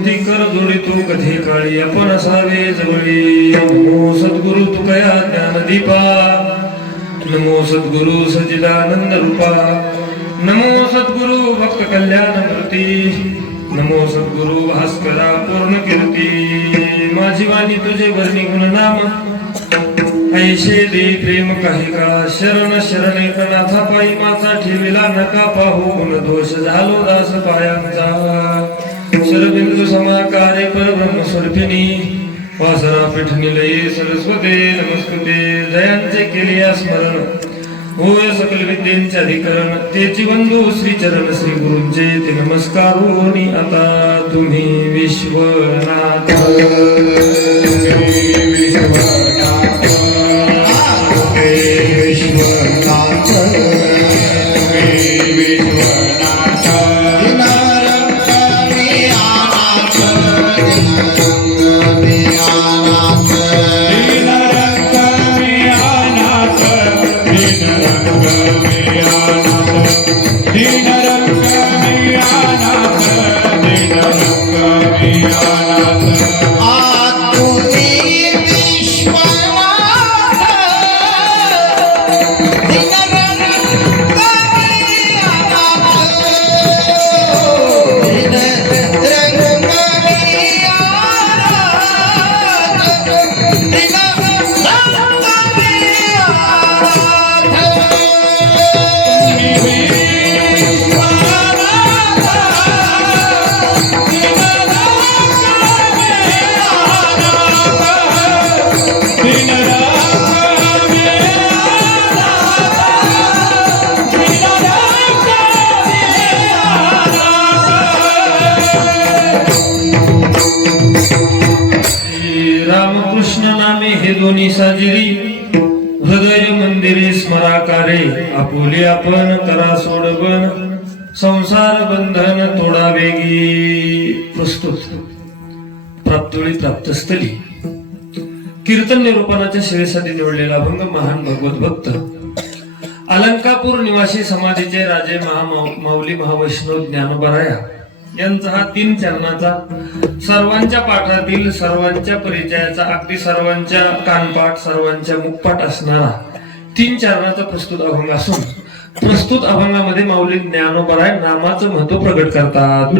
म्हणती कर जोडी तू कधी काळी आपण असावे जवळी. नमो सद्गुरु तुकया ज्ञानदीपा, नमो सद्गुरु सच्चिदानंद रूपा, नमो सद्गुरु भक्त कल्याण मूर्ती, नमो सद्गुरु भास्करा पूर्ण कीर्ती. माझी वाणी तुझे वर्णी गुणनाम, ऐशे दे प्रेम काही का. शरण शरण एकनाथा पायी माझा ठेविला नका पाहू गुण दोष झालो दास पायांचा. शरबिंदू समाकारे परब्रह्म स्वरूपिणी, वासरा पीठ निलये सरस्वते नमस्कृते. जयांचे केले स्मरण होय सकल विद्येचे अधिकरण, तेची बंधू श्री चरण श्री गुरूंचे ते नमस्कारोनी. आता तुम्ही विश्वनाथ दोन्ही साजिरी. हृदय मंदिरे स्मराकारे आपुले आपण करा सोडबन, संसार बंधन तोडा वेगी. प्रस्तुत प्राप्तोळी प्राप्तस्थली कीर्तन निरूपणाच्या सेवेसाठी निवडलेला अभंग महान भगवत भक्त अलंकापूर निवासी समाधीचे राजे माऊली महावैष्णव ज्ञानोबराया यांचा हा 3 चरणाचा सर्वांच्या पाठातील सर्वांच्या परिचयाचा अगदी सर्वांच्या कानपाठ सर्वांच्या मुखपाठ असणारा 3 चरणाचा प्रस्तुत अभंग असून प्रस्तुत अभंगामध्ये माऊली ज्ञानोबराय नामाचं महत्व प्रकट करतात.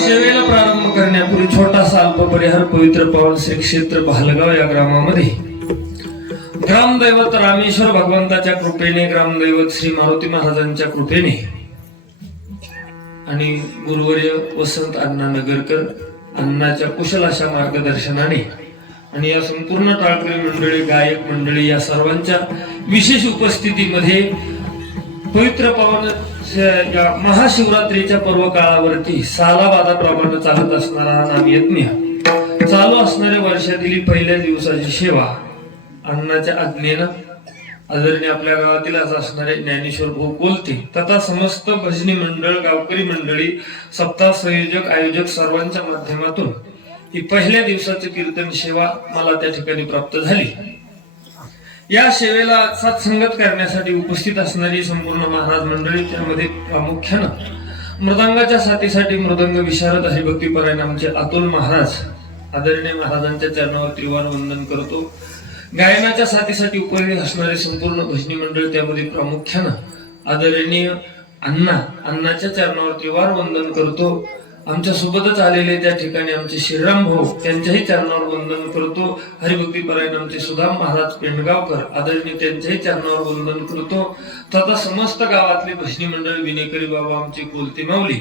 सेवेला प्रारंभ करण्यापूर्वी छोटासा अल्पपरिहार पवित्र पावन श्री क्षेत्र भालगाव या ग्रामामध्ये ग्रामदैवत रामेश्वर भगवंताच्या कृपेने, ग्रामदैवत श्री मारुती महाराजांच्या कृपेने आणि गुरुवर्य वसंत अण्णा नगरकर अण्णाच्या कुशल अशा मार्गदर्शनाने आणि या संपूर्ण टाळकरी मंडळी गायक मंडळी या सर्वांच्या विशेष उपस्थितीमध्ये पवित्र पावन या महाशिवरात्रीच्या पर्व काळावरती सालाबादाप्रमाणे चालत असणारा नामयज्ञ चालू असणाऱ्या वर्षातील पहिल्या दिवसाची सेवा अण्णाच्या आज्ञेनं आदरणीय आपल्या गावातील असणारे ज्ञानेश्वर भाऊ कोलते तथा समस्त भजनी मंडळ गावकरी मंडळी सप्ताह संयोजक आयोजक सर्वांच्या माध्यमातून ही पहिल्या दिवसाची कीर्तन सेवा मला त्या ठिकाणी प्राप्त झाली. या सेवेला सत्संगत करण्यासाठी उपस्थित असणारी संपूर्ण महाराज मंडळी, त्यामध्ये प्रामुख्यानं मृदंगाच्या साथीसाठी मृदंग विशारद हरिभक्तीपरायण आमचे अतुल महाराज आदरणीय महाराजांच्या चरणावर त्रिवार वंदन करतो. गायनाच्या साथीसाठी उपस्थित असणारे संपूर्ण भजनी मंडळ, त्यामध्ये प्रामुख्यानं आदरणीय अण्णाच्या चरणावर त्रिवार वंदन करतो. आमच्या सोबतच आलेले त्या ठिकाणी आमचे श्रीराम भाऊ त्यांच्याही चरणावर वंदन करतो. हरिभक्तीपरायण आमचे सुदाम महाराज पेंडगावकर आदरणीय त्यांच्याही चरणावर वंदन करतो. तथा समस्त गावातले भजनी मंडळ विनेकरी बाबा आमचे कोलते माऊली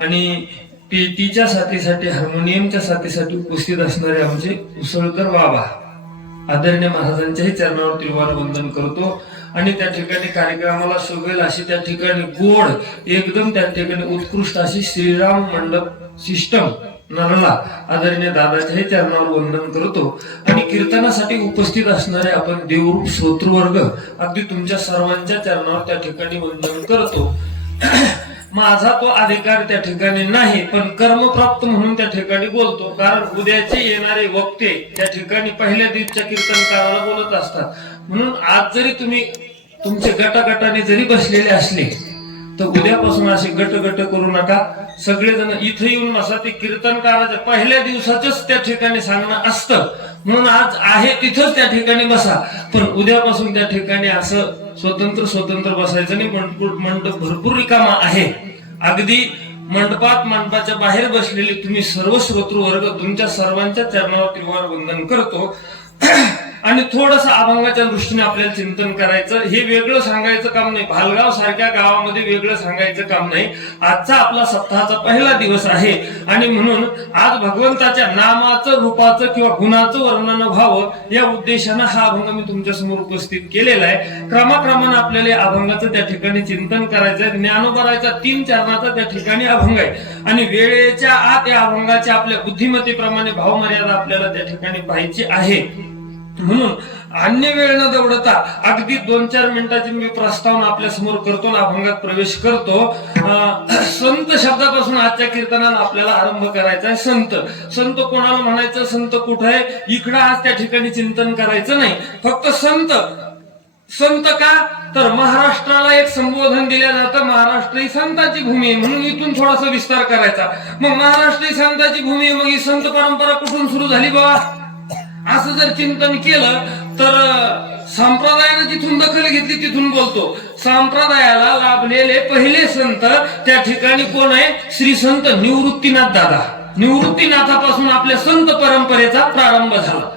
आणि पेटीच्या साथीसाठी हार्मोनियमच्या साथीसाठी उपस्थित असणारे आमचे उसळकर बाबा आदरणीय महाराजांच्याही चरणावर त्रिवार वंदन करतो. आणि त्या ठिकाणी कार्यक्रमाला शोभेल अशी त्या ठिकाणी गोड एकदम त्या ठिकाणी उत्कृष्ट अशी श्रीराम मंडप सिस्टम नरला आदरणीय दादाच्याही चरणावर वंदन करतो. आणि कीर्तनासाठी उपस्थित असणारे आपण देवरूप श्रोतृवर्ग अगदी तुमच्या सर्वांच्या चरणावर त्या ठिकाणी वंदन करतो. माझा तो अधिकार त्या ठिकाणी नाही, पण कर्मप्राप्त म्हणून त्या ठिकाणी बोलतो. कारण उद्याचे येणारे वक्ते त्या ठिकाणी पहिल्या दिवसच्या कीर्तनकाराला बोलत असतात. म्हणून आज जरी तुम्ही तुमचे गटागटाने जरी बसलेले असले तर उद्यापासून असे गट गट करू नका. सगळेजण इथे येऊन बसा. ते कीर्तनकाराच्या पहिल्या दिवसाच त्या ठिकाणी सांगणं असतं, म्हणून आज आहे तिथंच त्या ठिकाणी बसा. पण उद्यापासून त्या ठिकाणी असं स्वतंत्र बसायचं नाही. मंडप भरपूर रिकामा आहे. अगदी मंडपाच्या बाहेर बसलेले तुम्ही सर्व श्रोतृवर्ग तुमच्या सर्वांच्या चरणावर त्रिवार वंदन करतो. आणि थोडस अभंगाच्या दृष्टीने आपल्याला चिंतन करायचं. हे वेगळं सांगायचं काम नाही. भालगाव सारख्या गावामध्ये वेगळं सांगायचं काम नाही. आजचा आपला सप्ताहाचा पहिला दिवस आहे आणि म्हणून आज भगवंताच्या नामाचं, रूपाचं किंवा गुणाचं वर्णन व्हावं या उद्देशानं हा अभंग मी तुमच्या समोर उपस्थित केलेला आहे. क्रमाक्रमाने आपल्याला अभंगाचं त्या ठिकाणी चिंतन करायचंय. ज्ञानोबराचा 3 चरणाचा त्या ठिकाणी अभंग आहे आणि वेळेच्या आत या अभंगाच्या आपल्या बुद्धिमत्तेप्रमाणे भावमर्यादा आपल्याला त्या ठिकाणी पाहायची आहे. म्हणून अन्य वेळ न दवडता अगदी 2-4 मिनिटाची मी प्रस्तावना आपल्या समोर करतो आणि अभंगात प्रवेश करतो. संत शब्दापासून आजच्या कीर्तनाला आपल्याला आरंभ करायचा आहे. संत कोणाला म्हणायचं, संत कुठं आहे, इकडं आज त्या ठिकाणी चिंतन करायचं नाही. फक्त संत का तर महाराष्ट्राला एक संबोधन दिलं जातं, महाराष्ट्र ही संतांची भूमी आहे, म्हणून इथून थोडासा विस्तार करायचा. मग महाराष्ट्र ही संतांची भूमी आहे, मग ही संत परंपरा कुठून सुरू झाली बाबा, असं जर चिंतन केलं तर संप्रदायाने जिथून दखल घेतली तिथून बोलतो. संप्रदायाला लाभलेले पहिले संत त्या ठिकाणी कोण आहे, श्री संत निवृत्तीनाथ दादा. निवृत्तीनाथापासून आपल्या संत परंपरेचा प्रारंभ झाला.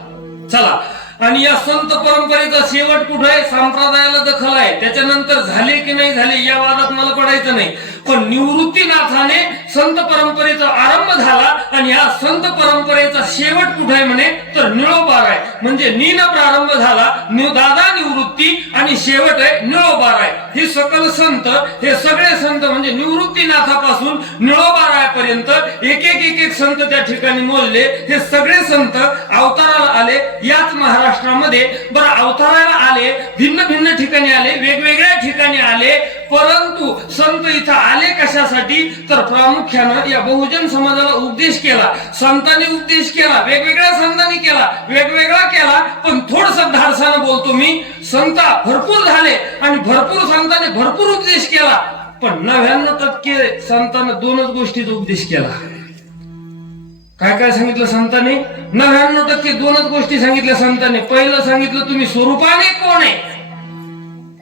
चला, आणि या संत परंपरेचा शेवट कुठे आहे, संप्रदायाला दखल आहे. त्याच्यानंतर झाले की नाही झाले या वादात मला पडायचं नाही. पण निवृत्तीनाथाने संत परंपरेचा आरंभ झाला आणि या संत परंपरेचा शेवट कुठे आहे म्हणे तर निळोबार आहे. म्हणजे नीन प्रारंभ झाला, दादा निवृत्ती आणि शेवट आहे निळोबार आहे. हे सकल संत, हे सगळे संत म्हणजे निवृत्तीनाथापासून निळोबारायापर्यंत एक एक संत त्या ठिकाणी मोजले. हे सगळे संत अवताराला आले याच महाराष्ट्रामध्ये. बरं, अवताराला आले, भिन्न भिन्न ठिकाणी आले, वेगवेगळ्या ठिकाणी आले, परंतु संत इथं आले कशासाठी तर प्रामुख्यानं या बहुजन समाजाला उपदेश केला. संतांनी उपदेश केला, वेगवेगळ्या संतांनी केला, वेगवेगळा केला. पण थोडस धाडसानं बोलतो मी, संत भरपूर झाले आणि भरपूर संतांनी भरपूर उपदेश केला. पण 99% संतांना 2च गोष्टीचा उपदेश केला. काय काय सांगितलं संतांनी, 99% 2च गोष्टी सांगितल्या संतांनी. पहिलं सांगितलं तुम्ही स्वरूपाने कोण आहे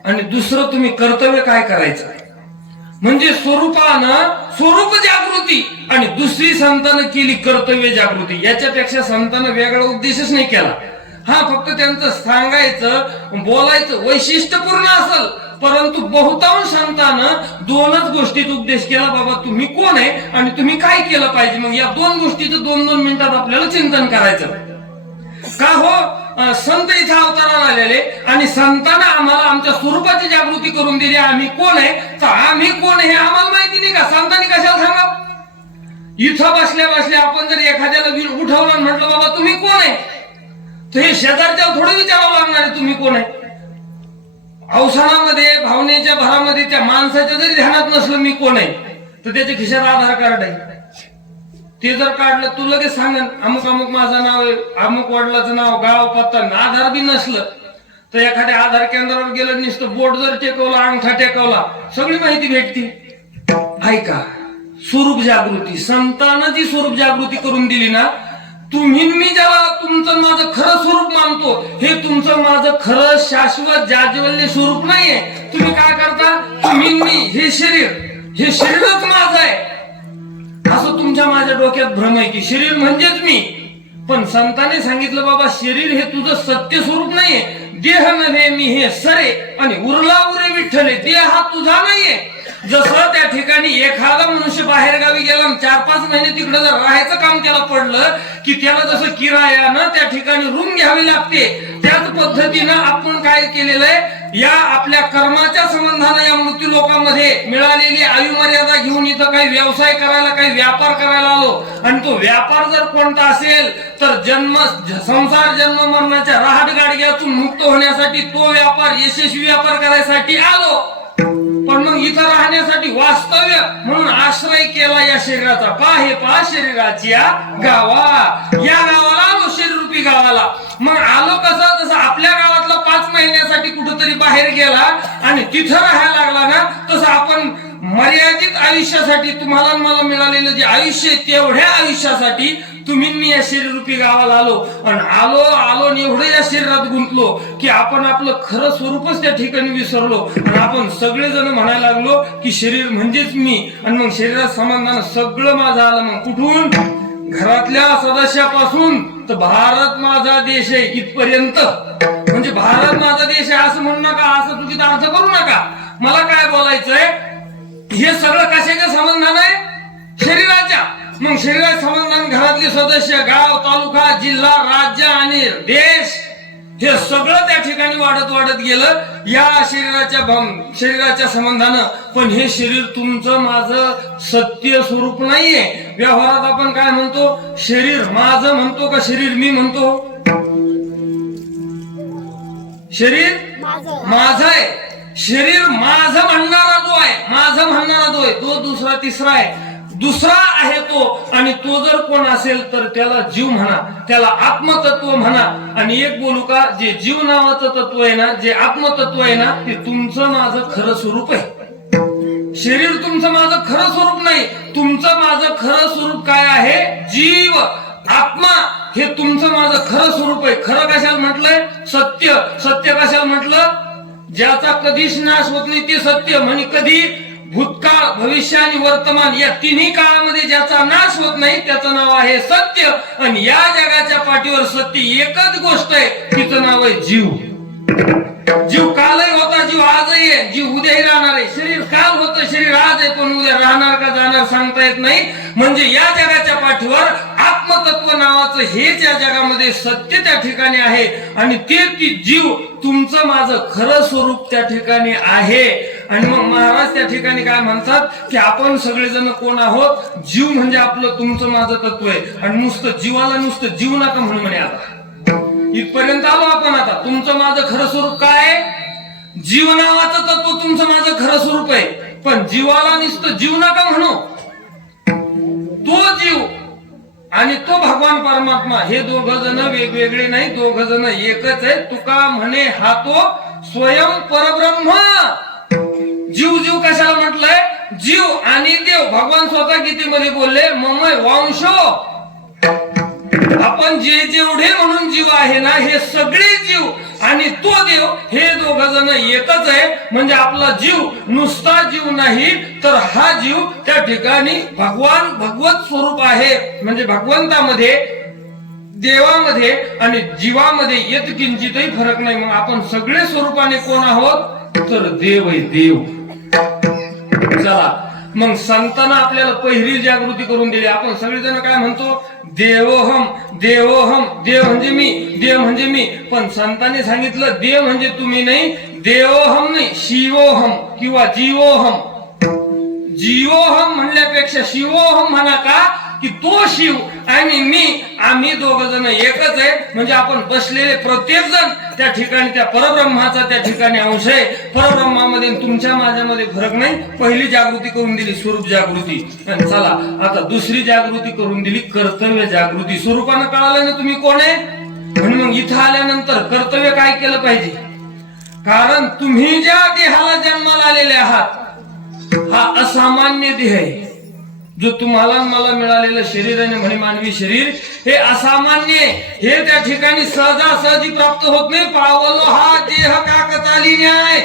आणि दुसरं तुम्ही कर्तव्य काय करायचं. म्हणजे स्वरूपानं स्वरूप जागृती आणि दुसरी संतानं केली कर्तव्य जागृती. याच्यापेक्षा संतानं वेगळा उपदेशच नाही केला. हा, फक्त त्यांचं सांगायचं बोलायचं वैशिष्ट्यपूर्ण असेल, परंतु बहुतांश संतानं 2च गोष्टीत उपदेश केला. बाबा तुम्ही कोण आहे आणि तुम्ही काय केलं पाहिजे. मग या 2 गोष्टीचं 2-2 मिनिटात आपल्याला चिंतन करायचं. का हो, संत इथं अवताराला आलेले आणि संतांना आम्हाला आमच्या स्वरूपाची जागृती करून दिली. आम्ही कोण आहे तर आम्ही कोण हे आम्हाला माहिती नाही का, संतांनी कशाला सांगा. इथं बसल्या आपण जर एखाद्याला उठवलं आणि म्हटलं बाबा तुम्ही कोण आहे, तर हे शेजारच्या थोडं विचारावं लागणार आहे तुम्ही कोण आहे. अवसानामध्ये भावनेच्या भरामध्ये त्या माणसाच्या जरी ध्यानात नसलं मी कोण आहे, तर त्याच्या खिशात आधार कार्ड आहे. ते जर काढलं तू लगेच सांगन अमुक अमुक माझं नाव आहे, अमुक वडिलाचं नाव, गाव, पत्ता. आधार बी नसलं तर एखाद्या आधार केंद्रावर गेलं, नुसतं बोट जर टेकवला, अंगठा टेकवला, सगळी माहिती भेटते. ऐका, स्वरूप जागृती, संतांना जी स्वरूप जागृती करून दिली ना, तुम्ही मी ज्याला तुमचं माझं खरं स्वरूप मानतो, हे तुमचं माझं खरं शाश्वत जाज्वल्य स्वरूप नाहीये. तुम्ही काय करता, तुम्ही मी, हे शरीरच माझं आहे असं तुमच्या माझ्या डोक्यात भ्रम आहे की शरीर म्हणजेच मी. पण संतांनी सांगितलं बाबा शरीर हे तुझं सत्य स्वरूप नाहीये. देह नव्हे मी हे सरे आणि उरला उरे विठ्ठले, देह हा तुझा नाहीये. जसं त्या ठिकाणी एखादा मनुष्य बाहेर गावी गेला 4-5 महिने तिकडे जर राहायचं काम त्याला पडलं की त्याला जसं किरायानं त्या ठिकाणी रूम घ्यावी लागते, त्याच पद्धतीनं आपण काय केलेलं आहे, या आपल्या कर्माच्या संबंधानं या मृत्यू लोकांमध्ये मिळालेली आयु मर्यादा घेऊन इथं काही व्यवसाय करायला, काही व्यापार करायला आलो. आणि तो व्यापार जर कोणता असेल तर संसार जन्म मरणाच्या रहाट गाडग्यातून मुक्त होण्यासाठी तो व्यापार, यशस्वी व्यापार करायसाठी आलो. पण मग इथं राहण्यासाठी वास्तव्य म्हणून आश्रय केला या शरीराचा. पहा शरीराची गावा, या गावाला आलो, शरीररूपी गावाला. मग आलो कसं, जसं आपल्या गावातला 5 महिन्यासाठी कुठेतरी बाहेर गेला आणि तिथं राहायला लागला ना, तसं आपण मर्यादित आयुष्यासाठी तुम्हाला आणि मला मिळालेलं जे आयुष्य आहे तेवढ्या आयुष्यासाठी तुम्ही मी या शरीररूपी गावाला आलो आणि आलो आणि एवढं या शरीरात गुंतलो की आपण आपलं खरं स्वरूपच त्या ठिकाणी विसरलो आणि आपण सगळेजण म्हणायला लागलो की शरीर म्हणजेच मी आणि मग शरीरात समाधान सगळं माझं आलं. मग कुठून? घरातल्या सदस्यापासून तर भारत माझा देश आहे इथपर्यंत. म्हणजे भारत माझा देश आहे असं म्हणू नका, असं चुकीचा अर्थ करू नका. मला काय बोलायचंय, हे सगळं कशाच्या संबंधान आहे? शरीराच्या. मग शरीरात संबंधान घरातले सदस्य, गाव, तालुका, जिल्हा, राज्य आणि देश हे सगळं त्या ठिकाणी वाढत गेलं या शरीराच्या संबंधानं. पण हे शरीर तुमचं माझं सत्य स्वरूप नाहीये. व्यवहारात आपण काय म्हणतो? शरीर माझं म्हणतो का शरीर मी म्हणतो? शरीर माझं आहे. शरीर माझं म्हणणारा जो आहे तो दुसरा तिसरा आहे. दुसरा आहे तो, आणि तो जर कोण असेल तर त्याला जीव म्हणा, त्याला आत्मतत्व म्हणा. आणि एक बोलू का, जे जीव नावाचं तत्व आहे ना, जे आत्मतत्व आहे ना, ते तुमचं माझं खरं स्वरूप आहे. शरीर तुमचं माझं खरं स्वरूप नाही. तुमचं माझं खरं स्वरूप काय आहे? जीव, आत्मा हे तुमचं माझं खरं स्वरूप आहे. खरं कशाला म्हटलंय? सत्य. सत्य कशाला म्हटलं? ज्याचा कधीच नाश होत नाही ते सत्य. म्हणजे कधी? भूतकाळ, भविष्य आणि वर्तमान या तिन्ही काळामध्ये ज्याचा नाश होत नाही त्याचं नाव आहे सत्य. आणि या जगाच्या पाठीवर सत्य एकच गोष्ट आहे, तिचं नाव आहे जीव. जीव कालही होता, जीव आजही आहे, जीव उद्याही राहणार आहे. शरीर काल होतं, शरीर आज आहे, पण उद्या राहणार का जाणार सांगता येत नाही. म्हणजे या जगाच्या पाठीवर आत्मतत्व नावाचं हेच या जगामध्ये सत्य त्या ठिकाणी आहे. आणि ते ती जीव तुमचं माझं खरं स्वरूप त्या ठिकाणी आहे. आणि मग महाराज त्या ठिकाणी काय म्हणतात की आपण सगळेजण कोण आहोत? जीव म्हणजे आपलं तुमचं माझं तत्व आहे. आणि नुसतं जीवाला नुसतं जीव नका म्हणून म्हणे. आता इथपर्यंत आलो आपण. आता तुमचं माझं खरं स्वरूप काय आहे? जीव नावाचं तत्व तुमचं माझं खरं स्वरूप आहे. पण जीवाला नुसतं जीव नका म्हणू. तो जीव आणि तो भगवान परमात्मा हे दोघं जण वेगवेगळे नाही, दोघं जण एकच आहे. तुका म्हणे हा तो स्वयं परब्रह्म. जीव कशाला म्हटलंय? जीव आणि देव. भगवान स्वतः गीतेमध्ये बोलले ममय वांशो. आपण जेवढे म्हणून जीव आहे ना, हे सगळे जीव आणि तो देव हे दोघं जण एकच आहे. म्हणजे आपला जीव नुसता जीव नाही, तर हा जीव त्या ठिकाणी भगवत स्वरूप आहे. म्हणजे भगवंतामध्ये, देवामध्ये आणि जीवामध्ये येत किंचितही फरक नाही. मग आपण सगळे स्वरूपाने कोण आहोत? तर देव आहे, देव. चला मग संतांना आपल्याला पहिली जागृती करून दिली. आपण सगळेजण काय म्हणतो? देवोहम, देवोहम. देव म्हणजे मी, देव म्हणजे मी. पण संतांनी सांगितलं देव म्हणजे तुम्ही नाही, देवोहम नाही, शिवोहम किंवा जीवोहम. जीवोहम म्हणल्यापेक्षा शिवोहम म्हणा. का? की तो शिव आणि मी, आम्ही दोघ जण एकच आहे. म्हणजे आपण बसलेले प्रत्येक जण त्या ठिकाणी त्या परब्रह्माचा त्या ठिकाणी अंश आहे. परब्रह्मामध्ये तुमच्या माझ्यामध्ये फरक नाही. पहिली जागृती करून दिली स्वरूप जागृती. आणि चला आता दुसरी जागृती करून दिली कर्तव्य जागृती. स्वरूपानं कळालं ना तुम्ही कोण आहे. म्हणून मग इथं आल्यानंतर कर्तव्य काय केलं पाहिजे? कारण तुम्ही ज्या देहाला जन्माला आलेले आहात हा असामान्य देह आहे. जो तुम्हाला मला मिळालेलं शरीर आहे म्हणे मानवी शरीर हे असामान्य आहे. हे त्या ठिकाणी सहजासहजी प्राप्त होत नाही. पावलो हा देह काकतालीने आहे.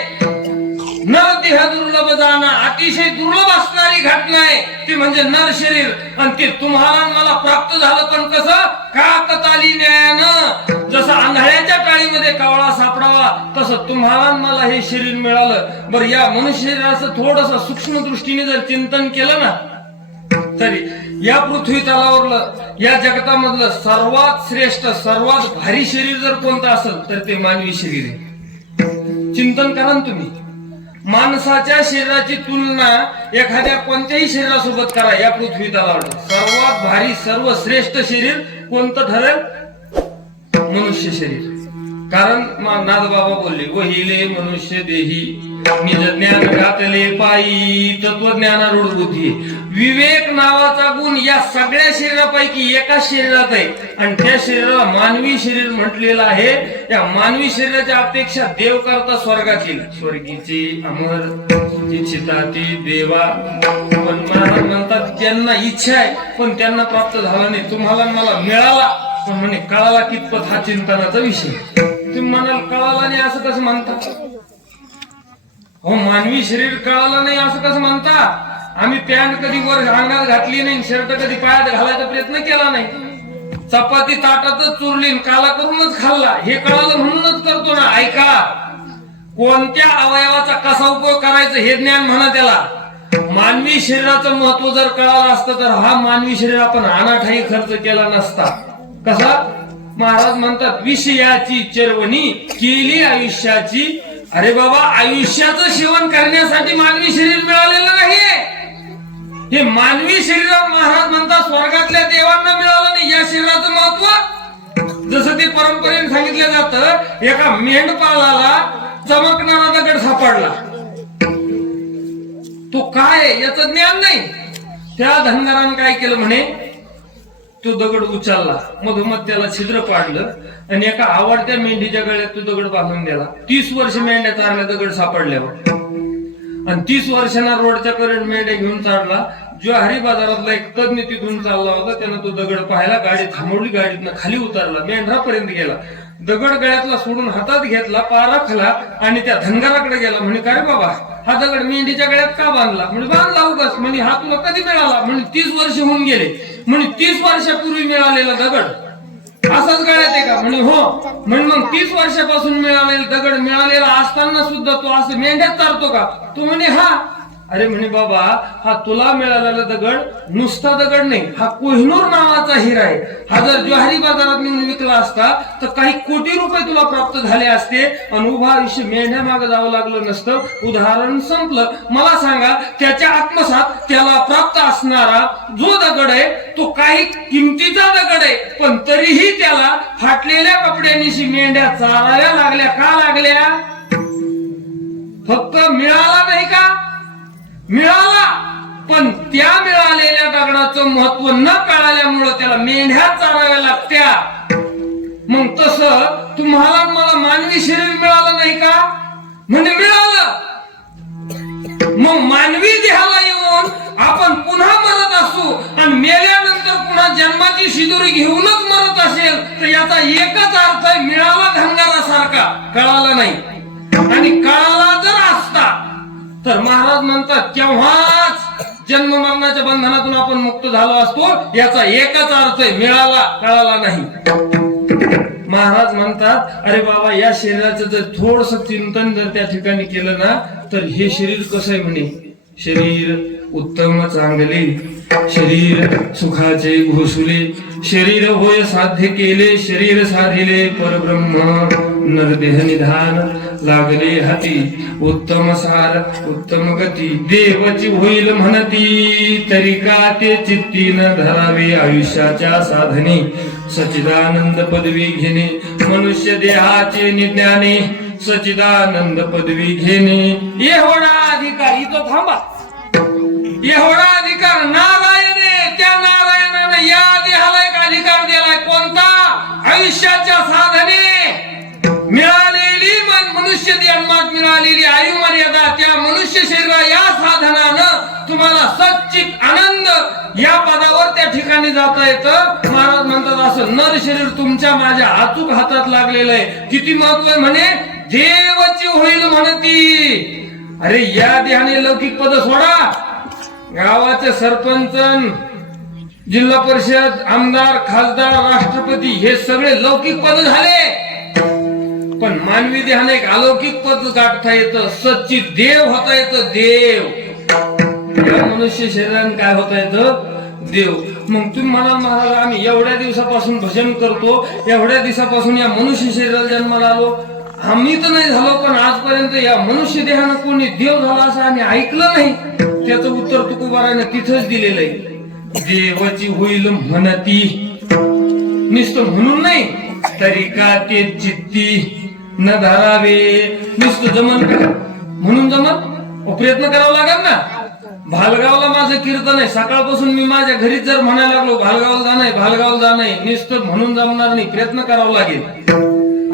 नर देह दुर्लभ जाणं अतिशय दुर्लभ असणारी घटना आहे ती म्हणजे नर शरीर. आणि ते तुम्हाला मला प्राप्त झालं. पण कसं? काकतालीन्यानं. जसं आंधळ्याच्या टाळीमध्ये कावळा सापडावा तसं तुम्हाला मला हे शरीर मिळालं. बरं, या मनुष्य शरीराचं थोडस सूक्ष्म दृष्टीने जर चिंतन केलं ना, तरी या पृथ्वी तलावरलं, या जगतामधलं सर्वात श्रेष्ठ, सर्वात भारी शरीर जर कोणतं असेल तर ते मानवी शरीर आहे. चिंतन करा ना तुम्ही. माणसाच्या शरीराची तुलना एखाद्या कोणत्याही शरीरासोबत करा. या पृथ्वी तलावर सर्वात भारी, सर्वश्रेष्ठ शरीर कोणतं ठरेल? मनुष्य शरीर. कारण नादबाबा बोलले वहिले मनुष्य देही निज ज्ञान घातले पायी तत्वज्ञानारूढ बुद्धी. विवेक नावाचा गुण या सगळ्या शरीरापैकी एका शरीरात आहे आणि त्या शरीराला मानवी शरीर म्हटलेलं आहे. या मानवी शरीराच्या अपेक्षा देव करता स्वर्गातील स्वर्गीची अमर इच्छिता ती देवा. पण महाराज म्हणतात त्यांना इच्छा आहे पण त्यांना प्राप्त झाला नाही. तुम्हाला मला मिळाला पण म्हणे कळाला कितपत हा चिंतनाचा विषय. तुम्ही म्हणाल कळाला नाही असं कसं म्हणता? हो, मानवी शरीर कळालं नाही असं कसं म्हणता? आम्ही पॅन्ट कधी वर अंगात घातली नाही, शर्ट कधी पायात घालायचा प्रयत्न केला नाही, चपाती ताटातच चुरली काला करूनच खाल्ला, हे कळालं म्हणूनच करतो ना. ऐका, कोणत्या अवयवाचा कसा उपयोग करायचा हे ज्ञान म्हणा त्याला. मानवी शरीराचं महत्व जर कळालं असतं तर हा मानवी शरीर आपण अनाठाई खर्च केला नसता. कसा? महाराज म्हणतात विषयाची चरवणी केली आयुष्याची. अरे बाबा, आयुष्याचं सेवन करण्यासाठी मानवी शरीर मिळालेलं नाहीये. हे मानवी शरीर महाराज म्हणतात स्वर्गातल्या देवांना मिळालं नाही. या शरीराचं महत्व जसं ते परंपरेने सांगितलं जातं, एका मेंढपाळाला चमकणारा दगड सापडला. तो काय याचं ज्ञान नाही. त्या धनगरानं काय केलं म्हणे, तो दगड उचलला, मधोमध त्याला छिद्र पाडलं आणि एका आवडत्या मेंढीच्या गळ्यात तो दगड बांधून दिला. 30 वर्ष मेंढ्या चारल्या दगड सापडल्यावर आणि 30 वर्षांना रोडच्या कडेने मेंढ्या घेऊन चालला. ज्वारी बाजारातला एक तज्ञ तिथून चालला होता, त्यानं तो दगड पाहायला, गाडी थांबवली, गाडीतनं खाली उतरला, मेंढरापर्यंत गेला, दगड गळ्यातला सोडून हातात घेतला, पारखला आणि त्या धनगराकडे गेला. म्हणे का रे बाबा, हा दगड मेंढीच्या गळ्यात का बांधला? म्हणजे बांधला उगाच. म्हणजे हा तुला कधी मिळाला? म्हणजे 30 वर्ष होऊन गेले. म्हणजे 30 वर्षापूर्वी मिळालेला दगड असाच गळ्यात आहे का? म्हणे हो. म्हणजे मग 30 वर्षापासून मिळालेला दगड मिळालेला असताना सुद्धा तो असं मेंढ्यात चालतो का? तो म्हणे हा. अरे म्हणे बाबा, हा तुला मिळालेला दगड नुसता दगड नाही, हा कोहिनूर नावाचा हिरा आहे. हा जर ज्वारी बाजारात नेऊन विकला असता तर काही कोटी रुपये तुला प्राप्त झाले असते आणि उभा आयुष्य मेंढ्या मागे जावं लागलं नसतं. उदाहरण संपलं. मला सांगा, त्याच्या आत्मसात त्याला प्राप्त असणारा जो दगड आहे तो काही किमतीचा दगड आहे, पण तरीही त्याला फाटलेल्या कपड्यांनीशी मेंढ्या चाराव्या लागल्या. का लागल्या? फक्त मिळाला नाही का? मिळाला, पण त्या मिळालेल्या दगडाचं महत्व न कळाल्यामुळं त्याला मेंढ्या चाराव्या लागत्या. मग तसं तुम्हाला मला मानवी शरीर मिळालं नाही का? म्हणजे मिळालं. मग मानवी देहाला येऊन आपण पुन्हा मरत असू आणि मेल्यानंतर पुन्हा जन्माची शिदोरी घेऊनच मरत असेल तर याचा एकच अर्थ आहे, मिळाला धनगरासारखा. कळाला नाही. आणि कळाला जर असता तर महाराज म्हणतात तेव्हाच जन्म मरणाच्या बंधनातून आपण मुक्त झालो असतो. याचा एकच अर्थ आहे, मिळाला, कळाला नाही. महाराज म्हणतात अरे बाबा, या शरीराचं जर थोडस चिंतन जर त्या ठिकाणी केलं ना तर हे शरीर कसं आहे म्हणे, शरीर उत्तम चांगले, शरीर सुखाचे घोषुले, शरीर होय साध्य केले, शरीर साधिले परब्रह्म, नरदेह निधान लागले हाती, उत्तम सार उत्तम गती, देवाची होईल म्हणती, तरी का ते चित्ती न धरावे आयुष्याच्या साधने, सच्चिदानंद पदवी घेणे, मनुष्य देहाचे निज्ञाने, सच्चिदानंद पदवी घेणे, एवढा अधिकार. इथं थांबा. एवढा अधिकार नारायणे, त्या नारायणाने या देहाला एक अधिकार दिलाय. कोणता? आयुष्याच्या साधने मिळालेली मनुष्य जन्मात मिळालेली आयु मर्यादा, त्या मनुष्य शरीरा या साधनानं तुम्हाला सच्चित आनंद या पदावर त्या ठिकाणी जाता येतं. महाराज म्हणतात असं नर शरीर तुमच्या माझ्या अचूक हातात लागलेलं आहे. किती महत्व आहे म्हणे, देवची होईल म्हणती. अरे या देहाने लौकिक पद सोडा, गावाचे सरपंच, जिल्हा परिषद, आमदार, खासदार, राष्ट्रपती हे सगळे लौकिक पद झाले. पण मानवी देहाने एक अलौकिक पद गाठता येतं, सच्चित देव होता येतं. देव या मनुष्य शरीराने काय होता येतं? देव. मग तुम्ही म्हणाल महाराज आम्ही एवढ्या दिवसापासून भजन करतो, एवढ्या दिवसापासून या मनुष्य शरीराला जन्माला आलो, आम्ही तर नाही झालो, पण आजपर्यंत या मनुष्य देहानं कोणी देव झाला असं आम्ही ऐकलं नाही. त्याचं उत्तर तुकोबाराने तिथंच दिलेलं आहे. देवाची होईल म्हणती, नुसतं म्हणून नाही, तरी का ते चित्ती न धरावे. नुसतं जमन का? म्हणून जमत प्रयत्न करावा लागेल ना. भालगावला माझं कीर्तन आहे, सकाळपासून मी माझ्या घरीच जर म्हणायला लागलो भालगावला जाणं आहे, भालगावला जाणं आहे, नुसतं म्हणून जमणार नाही, प्रयत्न करावा लागेल.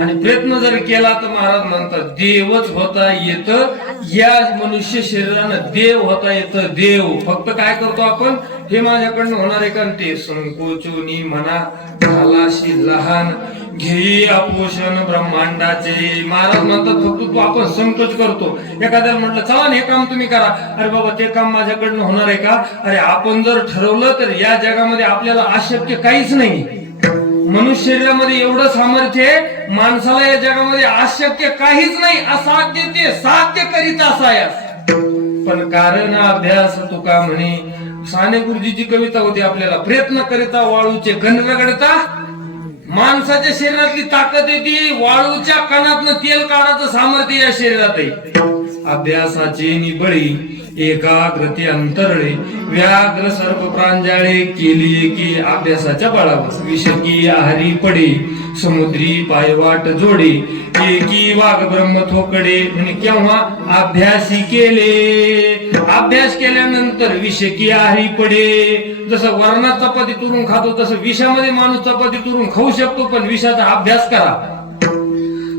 आणि प्रयत्न जर केला तर महाराज म्हणतात देवच होता येतं. या मनुष्य शरीरानं देव होता येतं. देव फक्त काय करतो आपण, हे माझ्याकडनं होणार आहे का, ते संकोचोनी म्हणा झालाशी लहान घेई आपोषण ब्रह्मांडाचे. महाराज म्हणतात फक्त तू आपण संकोच करतो. एखाद्याला म्हटलं चला हे काम तुम्ही करा, अरे बाबा ते काम माझ्याकडनं होणार आहे का. अरे आपण जर ठरवलं तर या जगामध्ये आपल्याला अशक्य काहीच नाही. मनुष्य शरीरामध्ये एवढं सामर्थ्य आहे, माणसाला या जगामध्ये अशक्य काहीच नाही. असाध्य ते साध्य करीत असायास. पण कारण अभ्यास तुका म्हणे. साने गुरुजीची कविता होती आपल्याला, प्रयत्न करिता वाळूचे कण रगडता. माणसाच्या शरीरातली ताकद येते, वाळूच्या कणातनं तेल काढायचं सामर्थ्य या शरीरात आहे. अभ्यासाचे निबळी एकाग्रते अंतरळे व्याघ्र सर्प प्रांजाळे केली की अभ्यासाच्या बळावर विषकी आहारी पडे समुद्री पायवाट जोडे एकी वाघ ब्रह्म थोकडे. म्हणजे केव्हा अभ्यासी केले, अभ्यास केल्यानंतर विषकी आहारी पडे. जसं वरणात चपाती तुरून खातो तसं विषामध्ये माणूस चपाती तुरून खाऊ शकतो, पण विषाचा अभ्यास करा.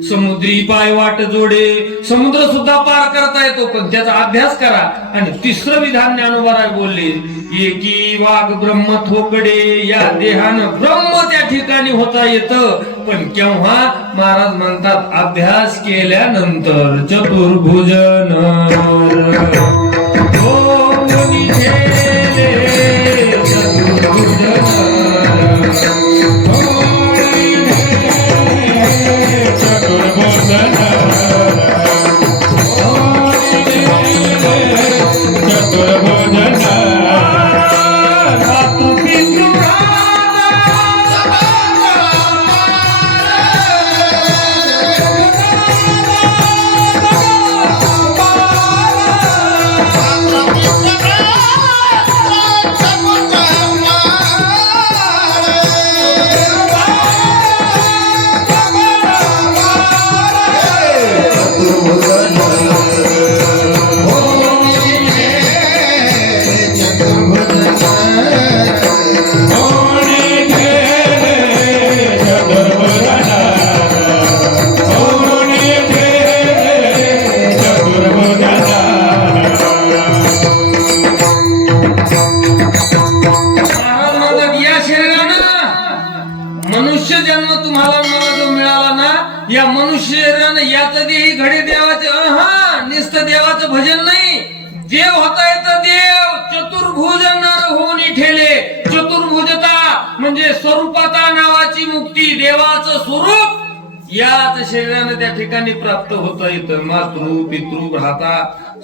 समुद्री पायवाट जोडे, समुद्र सुद्धा पार करता येतो पण त्याचा अभ्यास करा. आणि तिसरं विधान ज्ञानोबा बोलले एकी वाघ ब्रह्म थोकडे. या देहानं ब्रह्म त्या ठिकाणी होता येतं, पण केव्हा. महाराज म्हणतात अभ्यास केल्यानंतर. चतुर्भुजन या मनुष्य याच देही घडे देवाचे. नुसतं देवाचं भजन नाही, देव होता येतं देव. चतुर्भुज नर होऊन ठेले. चतुर्भुजता म्हणजे स्वरूपाता नावाची मुक्ती, देवाचं स्वरूप याच शरीराने त्या ठिकाणी प्राप्त होता येतं. मातृ पितृ भ्राता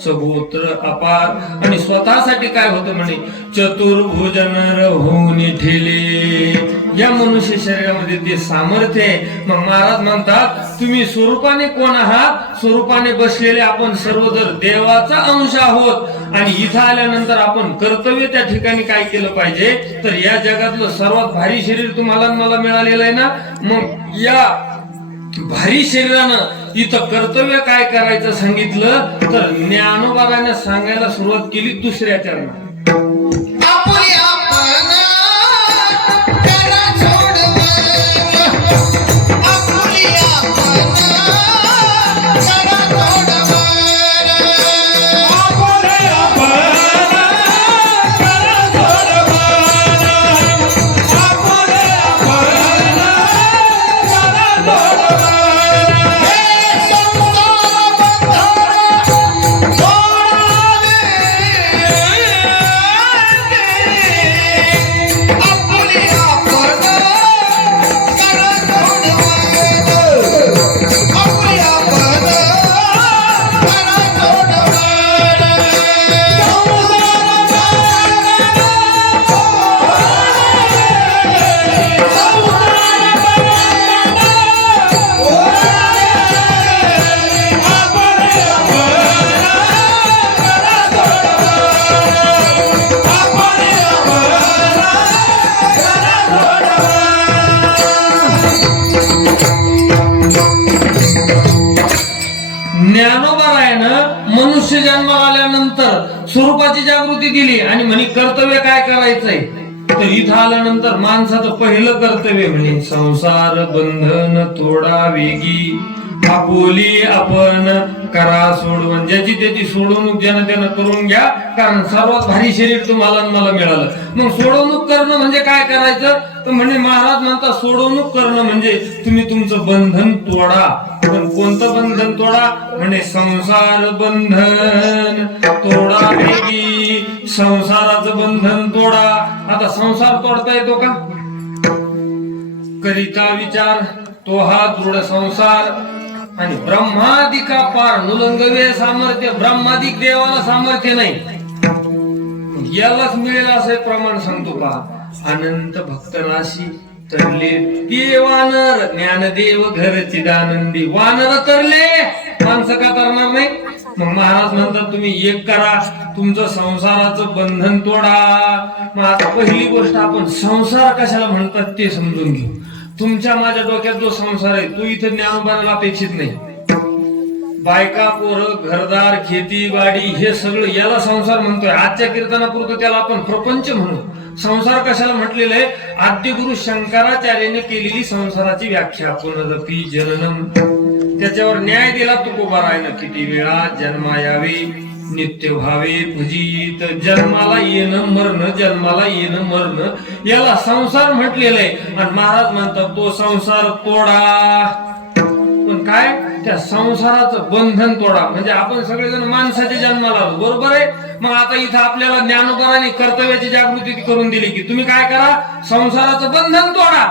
सगोत्र अपार. आणि स्वतःसाठी काय होतं म्हणे चतुर्भुज नर होऊन ठेले. या मनुष्य शरीरामध्ये ते सामर्थ्य आहे. मग महाराज म्हणतात तुम्ही स्वरूपाने कोण आहात, स्वरूपाने बसलेले आपण सर्व जर देवाचा अंश आहोत. आणि इथं आल्यानंतर आपण कर्तव्य त्या ठिकाणी काय केलं पाहिजे, तर या जगातलं सर्वात भारी शरीर तुम्हाला मला मिळालेलं आहे ना, मग या भारी शरीरानं इथं कर्तव्य काय करायचं सांगितलं, तर ज्ञानोबाने सांगायला सुरुवात केली दुसऱ्या चरणात. मनुष्य जन्माला आल्यानंतर स्वरूपाची जागृती दिली आणि म्हणे कर्तव्य काय करायचंय, तर इथं आल्यानंतर माणसाचं पहिलं कर्तव्य म्हणे संसार बंधन तोडा वेगी, आपोली आपण करा सोडवण. ज्याची त्याची सोडवणूक ज्यानं त्यानं करून घ्या, कारण सर्वात भारी शरीर तुम्हाला आणि मला मिळालं. मग सोडवणूक करणं म्हणजे काय करायचं, तर म्हणजे महाराज म्हणतात सोडवणूक करणं म्हणजे तुम्ही तुमचं बंधन तोडा. पण कोणतं बंधन तोडा, म्हणजे संसार बंधन तोडा वेगी, संसाराचं बंधन तोडा. आता संसार तोडता येतो का, करिता विचार तो हा दृढ संसार. आणि ब्रह्मादिका पार नुलंगवे सामर्थ्य, ब्रह्मादिक देवाला सामर्थ्य नाही, यालाच मिळेल असं प्रमाण सांगतो पहा. अनंत भक्तराशी तरले ते वानर, ज्ञानदेव घर चिदानंदी. वानर तरले, माणसं का तरणार नाही. मग महाराज म्हणतात तुम्ही एक करा, तुमचं संसाराचं बंधन तोडा. मग आता पहिली गोष्ट आपण संसार कशाला म्हणतात ते समजून घेऊ. तुमच्या माझ्या डोक्यात जो संसार आहे तो इथे ज्ञानोबाला अपेक्षित नाही. बायका पोरं घरदार खेतीवाडी हे सगळं याला संसार म्हणतोय. आजच्या कीर्तनापुरतं त्याला आपण प्रपंच म्हणू. संसार कशाला म्हटलेलं आहे, आद्यगुरु शंकराचार्याने केलेली संसाराची व्याख्या. पुनरपी जननम, त्याच्यावर न्याय दिला तुकोबारायनं. किती वेळा जन्मा यावे नित्य भावे भुजित, जन्माला येणं मरण, जन्माला येणं मरण, याला संसार म्हटलेलं आहे. आणि महाराज म्हणतात तो संसार तोडा. पण काय, त्या संसाराचं बंधन तोडा. म्हणजे आपण सगळेजण माणसाच्या जन्माला आलो, बरोबर आहे. मग आता इथं आपल्याला ज्ञानोबाराने कर्तव्याची जागृती करून दिली की तुम्ही काय करा, संसाराचं बंधन तोडा.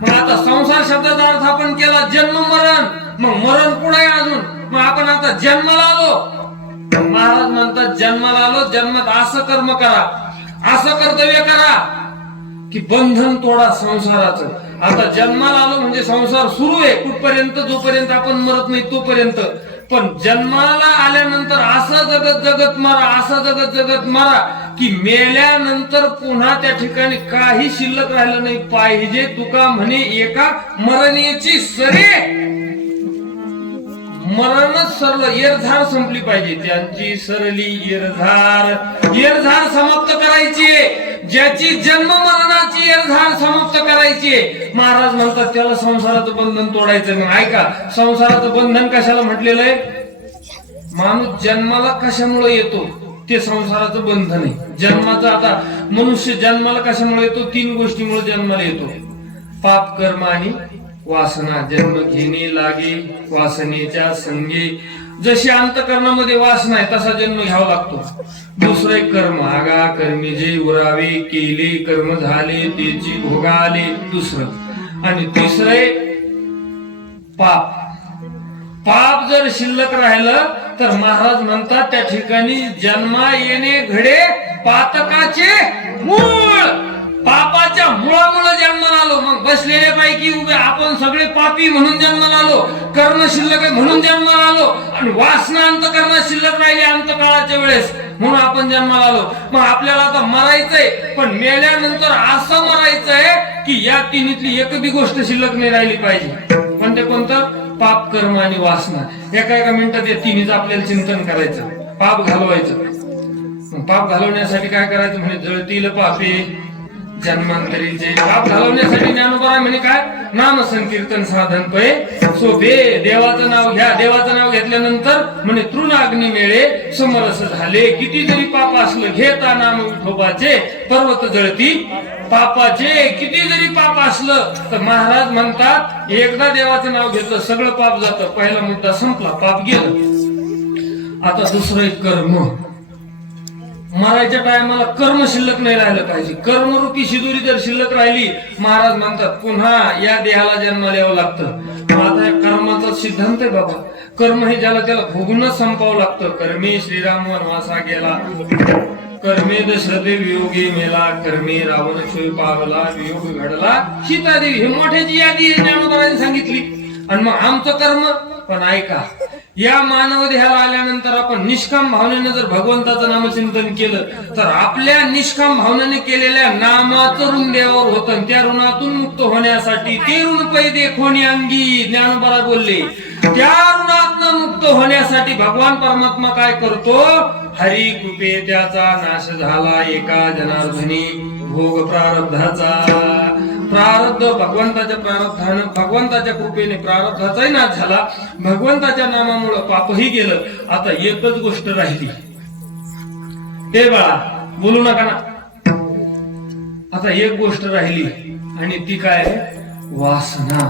मग आता संसार शब्दाचा अर्थ आपण केला जन्म मरण, मग मरण पुढे अजून, मग आपण आता जन्माला आलो. महाराज म्हणतात जन्माला आलो, जन्मात असं कर्म करा, असं कर्तव्य करा की बंधन तोडा संसाराचं. आता जन्माला आलो म्हणजे संसार सुरू आहे कुठपर्यंत, जोपर्यंत आपण मरत नाही तोपर्यंत. पण जन्माला आल्यानंतर असं जगत जगत मारा, असं जगत जगत मारा की मेल्यानंतर पुन्हा त्या ठिकाणी काही शिल्लक राहिलं नाही पाहिजे. तुका म्हणे एका मरणेची सरे, मरणच सरलं, येरझार संपली पाहिजे. त्यांची सरली येरझार, येरझार समाप्त करायची, ज्याची जन्म मरणाची येरझार समाप्त करायची. महाराज म्हणतात त्याला संसाराचं बंधन तोडायचं. मग ऐका, संसाराचं बंधन कशाला म्हटलेलं आहे, माणूस जन्माला कशामुळे येतो ते संसाराचं बंधन आहे. जन्माचं, आता मनुष्य जन्माला कशामुळे येतो, 3 गोष्टीमुळे जन्माला येतो, पाप कर्म आणि वासना. जन्म घेणे लागे वासनेच्या संगे, जशी अंतकरणामध्ये वासना आहे तसा जन्म घ्यावा लागतो. दुसरे कर्म, आगा कर्मी जे उरावे केले, कर्म झाले त्याची भोगाले, दुसरं. आणि तिसरे पाप. पाप जर शिल्लक राहिलं तर महाराज म्हणतात त्या ठिकाणी जन्मा येणे घडे पातकाचे मूळ. पापाच्या मुळामुळे जन्माला आलो. मग बसलेले पैकी उभे आपण सगळे पापी म्हणून जन्माला आलो, कर्ण शिल्लक आहे म्हणून जन्माला आलो, आणि वासना अंतकरणात शिल्लक राहिली अंतकाळाच्या वेळेस म्हणून आपण जन्माला आलो. मग आपल्याला आता मरायचंय, पण मेल्यानंतर असं मरायचंय की या तिन्हीतली एक बी गोष्ट शिल्लक नाही राहिली पाहिजे. पण ते कोणतं, पाप कर्म आणि वासना. एका मिनिटात या तिन्हीचं आपल्याला चिंतन करायचं, पाप घालवायचं. पाप घालवण्यासाठी काय करायचं, म्हणजे जळतील पापे जन्मांतरीचे. पाप घालवण्यासाठी ज्ञानोबा म्हणे काय, नाम संकीर्तन साधन पै सोपे. देवाचं नाव घ्या, देवाचं नाव घेतल्यानंतर म्हणे तृण अग्नी मेळे समरस झाले. किती जरी पाप असलं घेता नाम विठोबाचे, पर्वत जळती पापाचे. किती जरी पाप असलं तर महाराज म्हणतात एकदा देवाचं नाव घेतलं सगळं पाप जातं. पहिला मुद्दा संपला, पाप गेलं. आता दुसरं एक कर्म. मरायच्या टायमाला कर्म शिल्लक नाही राहिलं पाहिजे. कर्मरूपी शिदुरी जर शिल्लक राहिली, महाराज म्हणतात पुन्हा या देहाला जन्माला यावं लागतं. आता या कर्माचा सिद्धांत आहे बाबा, कर्म हे ज्याला त्याला भोगूनच संपावं लागतं. कर्मे श्रीराम वनवासा गेला, कर्मे दशरथे वियोगी मेला, कर्मे रावण क्षोभ पावला, वियोग घडला सीतादेवी. हे मोठ्याची यादी ज्ञानोबांनी सांगितली. आणि मग आमचं कर्म पण ऐका, या मानव देहाला आल्यानंतर आपण निष्काम भावनेने जर भगवंताचं नामचिंतन केलं तर आपल्या निष्काम भावनेने केलेल्या नामाचं ऋण देवावर होतं. त्या ऋणातून मुक्त होण्यासाठी ते ऋण पैदे कोणी अंगी ज्ञानोबा बोलले. त्या ऋणातनं मुक्त होण्यासाठी भगवान परमात्मा काय करतो, हरी कृपे त्याचा नाश झाला एका जनार्दनी भोग प्रारब्धाचा. प्रारब्ध भगवंताच्या प्रारब्धानं, भगवंताच्या कृपेने प्रारब्धाचाही नाश झाला, भगवंताच्या नामामुळे पापही गेलं. आता एकच गोष्ट राहिली, ते बाळा बोलू नका ना, आता एक गोष्ट राहिली आणि ती काय, वासना.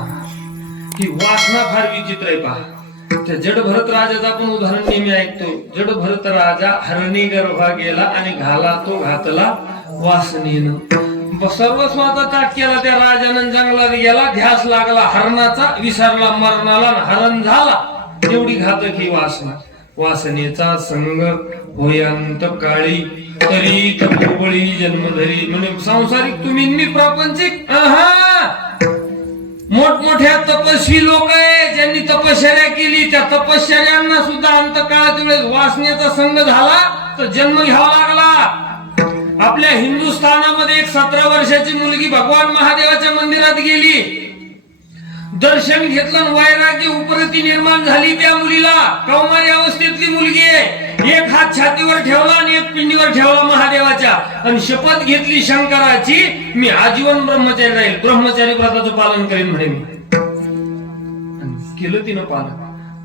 ही वासना फार विचित्र आहे पहा. त्या जड भरत राजाचं आपण उदाहरण नेहमी ऐकतो. जड भरत राजा हरणी गर्भा गेला आणि घाला तो घातला वासनेनं. सर्वस्वाचा त्याग केला त्या राजानं, जंगलात गेला, ध्यास लागला हरणाचा, विसरला मरणाला, हरण झाला. एवढी घातक ही वासना. वासनेचा संग होयांत काळी तरी तपोबळी जन्मधरी. म्हणजे सांसारिक तुम्ही मी प्रापंचिक. मोठमोठ्या तपस्वी लोक आहे ज्यांनी तपश्चर्या केली, त्या तपश्चर्यांना सुद्धा अंतकाळाच्या वेळेस वासनेचा संग झाला तर जन्म घ्यावा लागला. आपल्या हिंदुस्थानामध्ये एक 17 वर्षाची मुलगी भगवान महादेवाच्या मंदिरात गेली, दर्शन घेतलं, वैराग्य उपरती निर्माण झाली त्या मुलीला. कौमारी अवस्थेतली मुलगी आहे. एक हात छातीवर ठेवला आणि एक पिंडीवर ठेवला महादेवाच्या आणि शपथ घेतली शंकराची, मी आजीवन ब्रह्मचारी राहील, ब्रह्मचारी व्रताचं पालन करेन म्हणे मी. केलं तिनं पालन.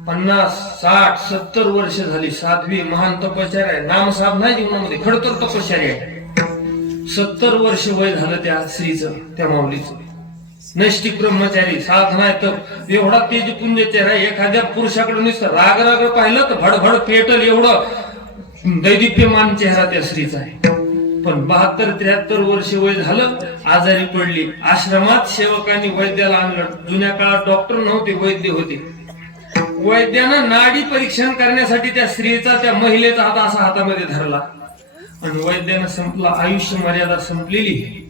50, 60, 70 वर्ष झाली. साध्वी महान तपश्चर्या आहे, नाम साधना जीवनामध्ये खडतर तपश्चर्या आहे. 70 वर्ष वय झालं त्या स्त्रीचं, त्या माऊलीचं. नैष्टिक ब्रह्मचारी, साधना आहे, तर एवढा तेज पुण्य चेहरा. एखाद्या पुरुषाकडे नुसतं राग राग पाहिलं तर भडभड पेटल एवढं दैदिप्यमान चेहरा त्या स्त्रीचा आहे. पण 72-73 वर्ष वय झालं, आजारी पडली. आश्रमात सेवकांनी वैद्याला आणलं. जुन्या काळात डॉक्टर नव्हते, वैद्य होते. वैद्यानं नाडी परीक्षण करण्यासाठी त्या स्त्रीचा, त्या महिलेचा हात असा हातामध्ये धरला आणि वैद्यानं संपला, आयुष्य मर्यादा संपलेली.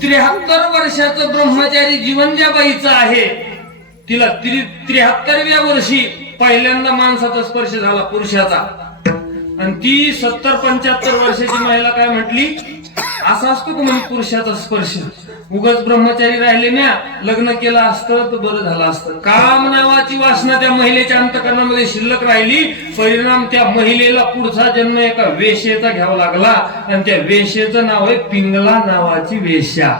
73 वर्षाचं ब्रह्मचारी जीवन ज्या बाईचं आहे, तिला 73व्या वर्षी पहिल्यांदा माणसाचा स्पर्श झाला, पुरुषाचा. आणि ती 70-75 वर्षाची महिला काय म्हटली, असा असतो का म्हणजे पुरुषाचा स्पर्श, उगाच ब्रह्मचारी राहिले ना, लग्न केलं असतं तर बरं झालं असतं. काम नावाची वासना त्या महिलेच्या अंतकरणामध्ये शिल्लक राहिली. परिणाम त्या महिलेला पुढचा जन्म एका वेश्येचा घ्यावा लागला आणि त्या वेश्येचं नाव आहे पिंगला नावाची वेश्या.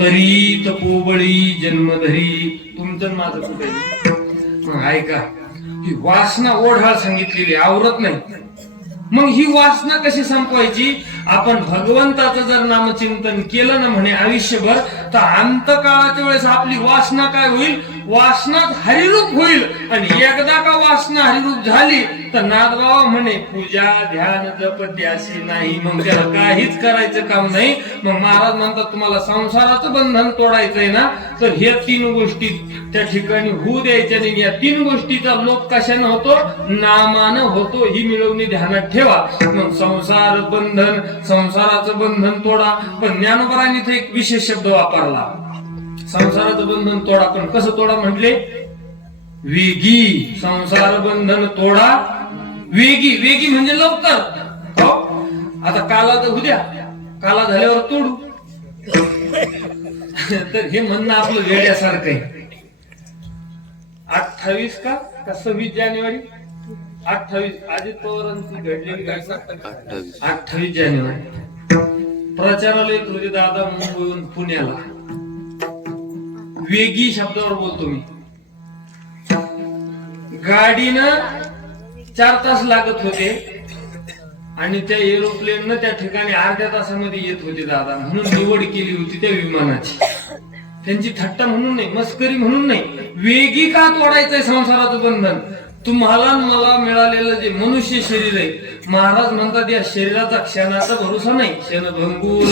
तरी तपोबळी जन्मधरी. तुमचं माझं कुठे ऐका, ही वासना ओढाळ सांगितलेली, आवरत नाही. मग ही वासना कशी संपवायची, आपण भगवंताचं जर नामचिंतन केलं ना म्हणे आयुष्यभर, तर अंतकाळाच्या वेळेस आपली वासना काय होईल, वासनात हरिरूप होईल. आणि एकदा का वासना हरिरूप झाली तर नादबाबा म्हणे पूजा ध्यान जप त्याशी नाही, मग त्याला काहीच करायचं काम नाही. मग महाराज म्हणतात तुम्हाला संसाराचं बंधन तोडायचंय ना, तर हे 3 गोष्टी त्या ठिकाणी होऊ द्यायच्या नाही. या 3 गोष्टीचा लोप कशानं होतो, नामानं होतो. ही मिळवणी ध्यानात ठेवा. मग संसार बंधन, संसाराचं बंधन तोडा. पण ज्ञानोबरांनी इथे एक विशेष शब्द वापरला, संसाराचं बंधन तोडा. पण कसं तोडा म्हटले, वेगी. संसार बंधन तोडा वेगी. वेगी म्हणजे लवकर. हो, आता काला तर उद्या, काला झाल्यावर तोडू. तर हे म्हणणं आपलं वेड्यासारखं आहे. 28 का 26 जानेवारी 28 अजित पवारांची घडलेली घटना. 28 जानेवारी प्रचाराला येत होते दादा मुंबईहून पुण्याला. वेगी शब्दावर बोलतो मी. गाडीनं 4 तास लागत होते आणि त्या एरोप्लेननं त्या ठिकाणी अर्ध्या तासामध्ये येत होते दादा. म्हणून निवड केली होती त्या विमानाची. त्यांची थट्टा म्हणून नाही, मस्करी म्हणून नाही. वेगी का तोडायचंय संसाराचं बंधन. तुम्हाला मला मिळालेलं जे मनुष्य शरीर आहे, महाराज म्हणतात या शरीराचा क्षणाचा भरोसा नाही. क्षणभंगूर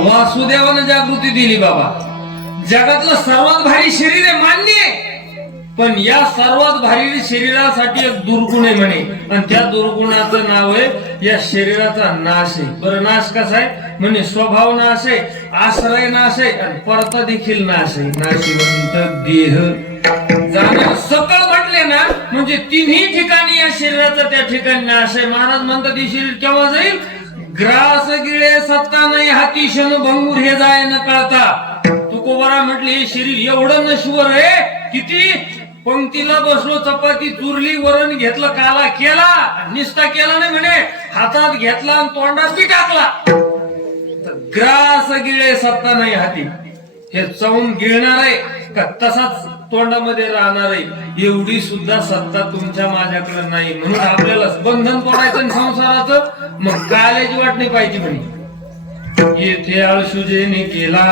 वासुदेवानं जागृती दिली बाबा. जगातलं सर्वात भारी शरीर आहे मान्य आहे, पण या सर्वात भारी शरीरासाठी एक दुर्गुण आहे म्हणे, आणि त्या दुर्गुणाचं नाव आहे या शरीराचा नाश आहे. बरं, नाश कसा आहे म्हणे? स्वभाव नाश आहे, आश्रय नाश आहे, आणि परता देखील नाश आहे. नाशिवंत देह जाणं सकळ म्हटले ना म्हणजे तिन्ही ठिकाणी या शरीराचा त्या ठिकाणी नाश आहे. महाराज म्हणतात हे शरीर केव्हा जाईल? ग्रास गिळे सत्ता नाही हाती शन भंगूर हे जाय न कळता. तुकोबारा म्हटले हे शरीर एवढं नश्वर आहे, किती पंक्तीला बसलो, चपाती चुरली, वरण घेतलं, काला केला, निस्ता केला नाही म्हणे, हातात घेतला आणि तोंडात बी टाकला. ग्रास गिळे सत्ता नाही हाती, हे चावून गिळणार आहे का तसाच तोंडामध्ये राहणार आहे, एवढी सुद्धा सत्ता तुमच्या माझ्याकडे नाही. म्हणून आपल्याला बंधन पडायचं संसाराचं, मग काल्याची वाट नाही पाहिजे म्हणे. येथे आळशुजेने केला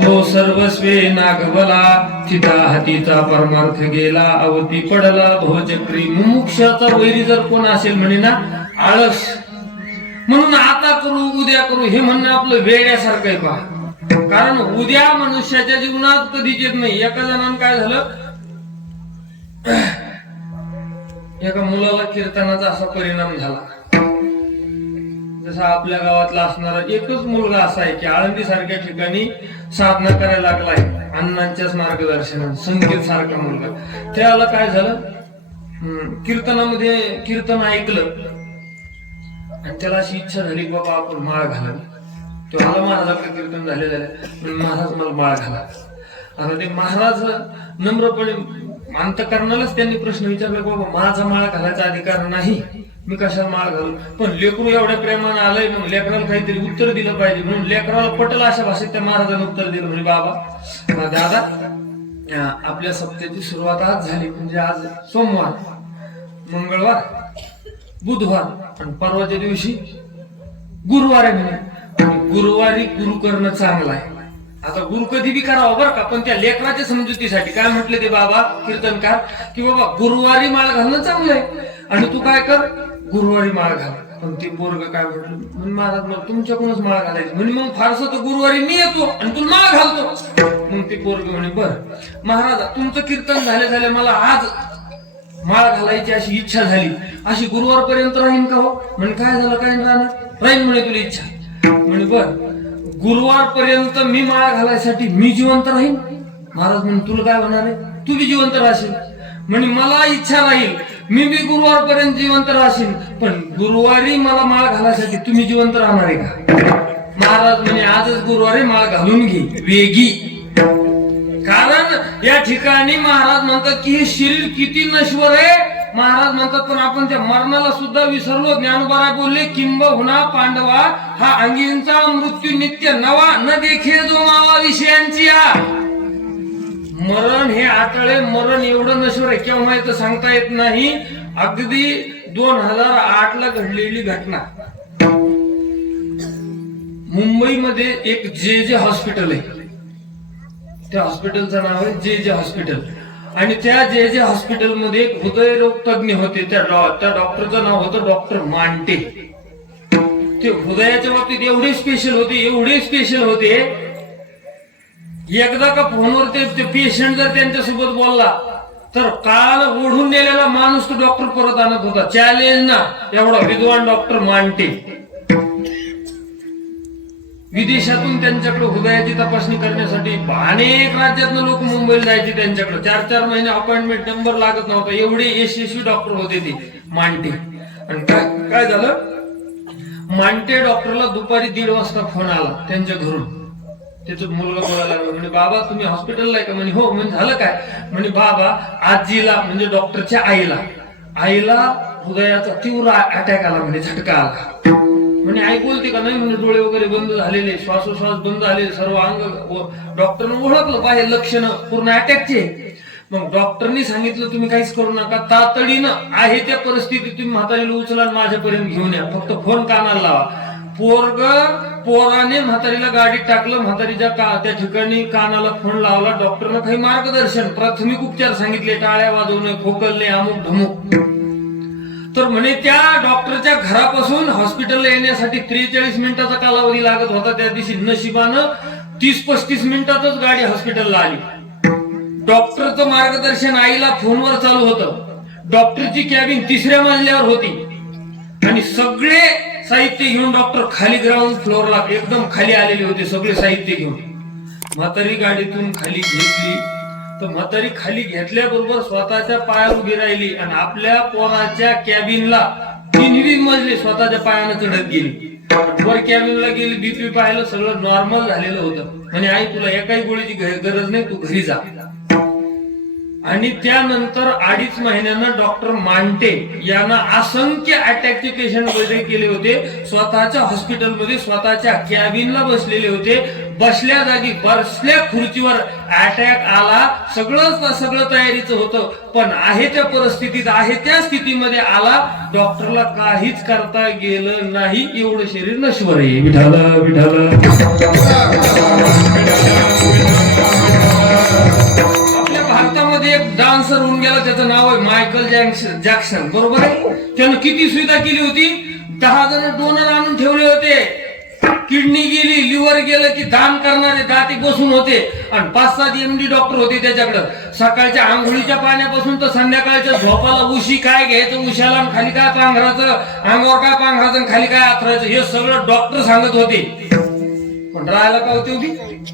तो सर्वस्वे नागवला, चिता हातीचा परमार्थ गेला, अवती पडला भवचक्री. मुमुक्षाचा वैरी जर कोण असेल म्हणे ना, आळस म्हणून आता करू उद्या करू हे म्हणणं आपलं वेड्यासारखं आहे पहा. कारण उद्या मनुष्याच्या जीवनात कधीच येत नाही. एका जणांना काय झालं, एका मुलाला कीर्तनाचा असा परिणाम झाला. जसा आपल्या गावातला असणारा एकच मुलगा असा आहे की आळंदी सारख्या ठिकाणी साधना करायला लागलाय, अण्णांच्याच मार्गदर्शनात, संगीत सारखा मुलगा. त्याला काय झालं, कीर्तनामध्ये कीर्तन ऐकलं आणि त्याला अशी इच्छा झाली बाबा आपण माळ घालावी. तो आला महाराजाकडे, कीर्तन झाले महाराज मला माळ घाला. आता ते महाराज नम्रपणे अंतःकरणालाच त्यांनी प्रश्न विचारला, बाबा माझा माळ घालायचा अधिकार नाही, मी कशाला माळ घालू. पण लेकरू एवढ्या प्रेमानं आलंय, मग लेकराला काहीतरी उत्तर दिलं पाहिजे. म्हणून लेकराला पटलं अशा भाषेत त्या महाराजांनी उत्तर दिलं, म्हणजे बाबा दादा आपल्या सप्त्याची सुरुवात आज झाली, म्हणजे आज सोमवार, मंगळवार, बुधवार आणि परवाच्या दिवशी गुरुवार आहे म्हणे. आणि गुरुवारी गुरु करणं चांगलं आहे. आता गुरु कधी बी करावं बरं का, पण त्या लेकराच्या समजुतीसाठी काय म्हटले ते बाबा कीर्तनकार की बाबा गुरुवारी माळ घालणं चांगलं आहे आणि तू काय कर गुरुवारी माळ घाल. पण ते पोरग काय म्हटलं, महाराज मला तुमच्याकडूनच माळ घालायची म्हणजे, मग फारसं तर गुरुवारी मी येतो आणि तुला माळ घालतो. मग ते पोरग म्हणे बरं महाराज तुमचं कीर्तन झाले मला आज माळ घालायची अशी इच्छा झाली, अशी गुरुवार पर्यंत राहीन का हो? म्हणजे काय झालं, काय राहणार, राहीन म्हणे तुला इच्छा. म्हणे बर गुरुवार पर्यंत मी माळ घालायसाठी मी जिवंत राहीन. महाराज म्हणे तुला काय होणार आहे, तू बी जिवंत राहशील. म्हणे मला इच्छा राहील, मी बी गुरुवार पर्यंत जिवंत राहशील, पण गुरुवारी मला माळ घालायसाठी तुम्ही जिवंत राहणार आहे का? महाराज म्हणे आजच गुरुवारी माळ घालून घे वेगी. कारण या ठिकाणी महाराज म्हणतात की हे शरीर किती नश्वर आहे. महाराज म्हणतात पण आपण त्या मरणाला सुद्धा विसरलो. ज्ञानोबा बोलले किंबहुना पांडवा हा अंगींचा मृत्यू नित्य नवा न देखे जो मावा विषयांची. मरण हे आटळे, मरण एवढं नश्वर आहे केव्हा येतं सांगता येत नाही. अगदी 2008 ला घडलेली घटना, मुंबईमध्ये एक जे हॉस्पिटल आहे, त्या हॉस्पिटलचं नाव आहे जे हॉस्पिटल. आणि त्या जे हॉस्पिटल मध्ये एक हृदयरोग तज्ञ होते, त्या डॉक्टरचं नाव होतं डॉक्टर मांटे. ते हृदयाच्या बाबतीत एवढे स्पेशल होते, एकदा का फोनवर ते पेशंट जर त्यांच्यासोबत बोलला तर काल ओढून नेलेला माणूस तो डॉक्टर परत आणत होता. चॅलेंज ना, एवढा विद्वान डॉक्टर मांटे. विदेशातून त्यांच्याकडे हृदयाची तपासणी करण्यासाठी अनेक राज्यातून लोक मुंबईला जायचे त्यांच्याकडे. 4-4 महिने अपॉइंटमेंट नंबर लागत नव्हता, एवढे यशस्वी डॉक्टर होते ते मांटे. आणि काय झालं, मांटे डॉक्टरला दुपारी 1:30 वाजता फोन आला त्यांच्या घरून. त्याचा मुलगा बोलायला लागला, म्हणजे बाबा तुम्ही हॉस्पिटलला आहे का? म्हणे हो. म्हणजे झालं काय? म्हणे बाबा आजीला म्हणजे डॉक्टरच्या आईला हृदयाचा तीव्र अटॅक आला, म्हणजे झटका आला. म्हणे आई बोलते का? नाही म्हणजे डोळे वगैरे बंद झालेले, श्वासोश्वास बंद झाले, सर्व अंग. डॉक्टरने ओळखलं बाहेर लक्षणं पूर्ण अटॅकचे. मग डॉक्टरनी सांगितलं तुम्ही काहीच करू नका, तातडीनं आहे त्या परिस्थितीत तुम्ही म्हातारीला उचला आणि माझ्यापर्यंत घेऊन या, फक्त फोन कानाला लावा. पोराने म्हातारीला गाडीत टाकलं, म्हातारीच्या त्या ठिकाणी कानाला फोन लावला. डॉक्टरनं काही मार्गदर्शन, प्राथमिक उपचार सांगितले, टाळ्या वाजवणे, खोकलणे, अमुक ढमुक. तर म्हणे त्या डॉक्टरच्या घरापासून हॉस्पिटलला येण्यासाठी 43 मिनिटाचा कालावधी लागत होता. त्या दिवशी नशिबानं 30-35 मिनिटातच गाडी हॉस्पिटलला आली. डॉक्टरचं मार्गदर्शन आईला फोनवर चालू होतं. डॉक्टरची कॅबिन 3ऱ्या मजल्यावर होती आणि सगळे साहित्य घेऊन डॉक्टर खाली ग्राउंड फ्लोअरला एकदम खाली आलेले होते, सगळे साहित्य घेऊन. म्हातारी गाडीतून खाली घेतली तर म्हातारी खाली घेतल्याबरोबर स्वतःच्या पायावर उभी राहिली आणि आपल्या पोराच्या कॅबिनला 3 मजले स्वतःच्या पायानं चढत गेली. वर कॅबिनला गेली, बीपी पाहिलं, सगळं नॉर्मल झालेलं होतं. आणि आई तुला एकाही गोळीची गरज नाही, तू घरी जा. आणि त्यानंतर 2.5 महिन्यानं डॉक्टर मांटे यांना असंख्य अटॅकचे पेशंट वगैरे केले होते. स्वतःच्या हॉस्पिटलमध्ये स्वतःच्या कॅबिनला बसलेले होते. बसल्या जागी बसल्या खुर्चीवर अटॅक आला. सगळं तयारीचं होतं, पण आहे त्या परिस्थितीत, आहे त्या स्थितीमध्ये आला. डॉक्टरला काहीच करता गेलं नाही. एवढं शरीर नश्वर आहे. विठाला विठाला. भारतामध्ये एक डान्सर होऊन गेला, त्याचं नाव आहे मायकल जॅक्सन, बरोबर आहे. त्यानं किती सुविधा केली होती. 10 जण डोनर आणून ठेवले होते. किडनी गेली, लिव्हर गेलं की दान करणारे दाती बसून होते. आणि 5-7 MD डॉक्टर होते त्याच्याकडं. सकाळच्या आंघोळीच्या पाण्यापासून तर संध्याकाळच्या झोपाला उशी काय घ्यायचं, उशाला खाली काय पांघरायचं, अंगावर काय पांघरायचं, खाली काय आथरायचं, हे सगळं डॉक्टर सांगत होते. पण राहायला काय होते होती.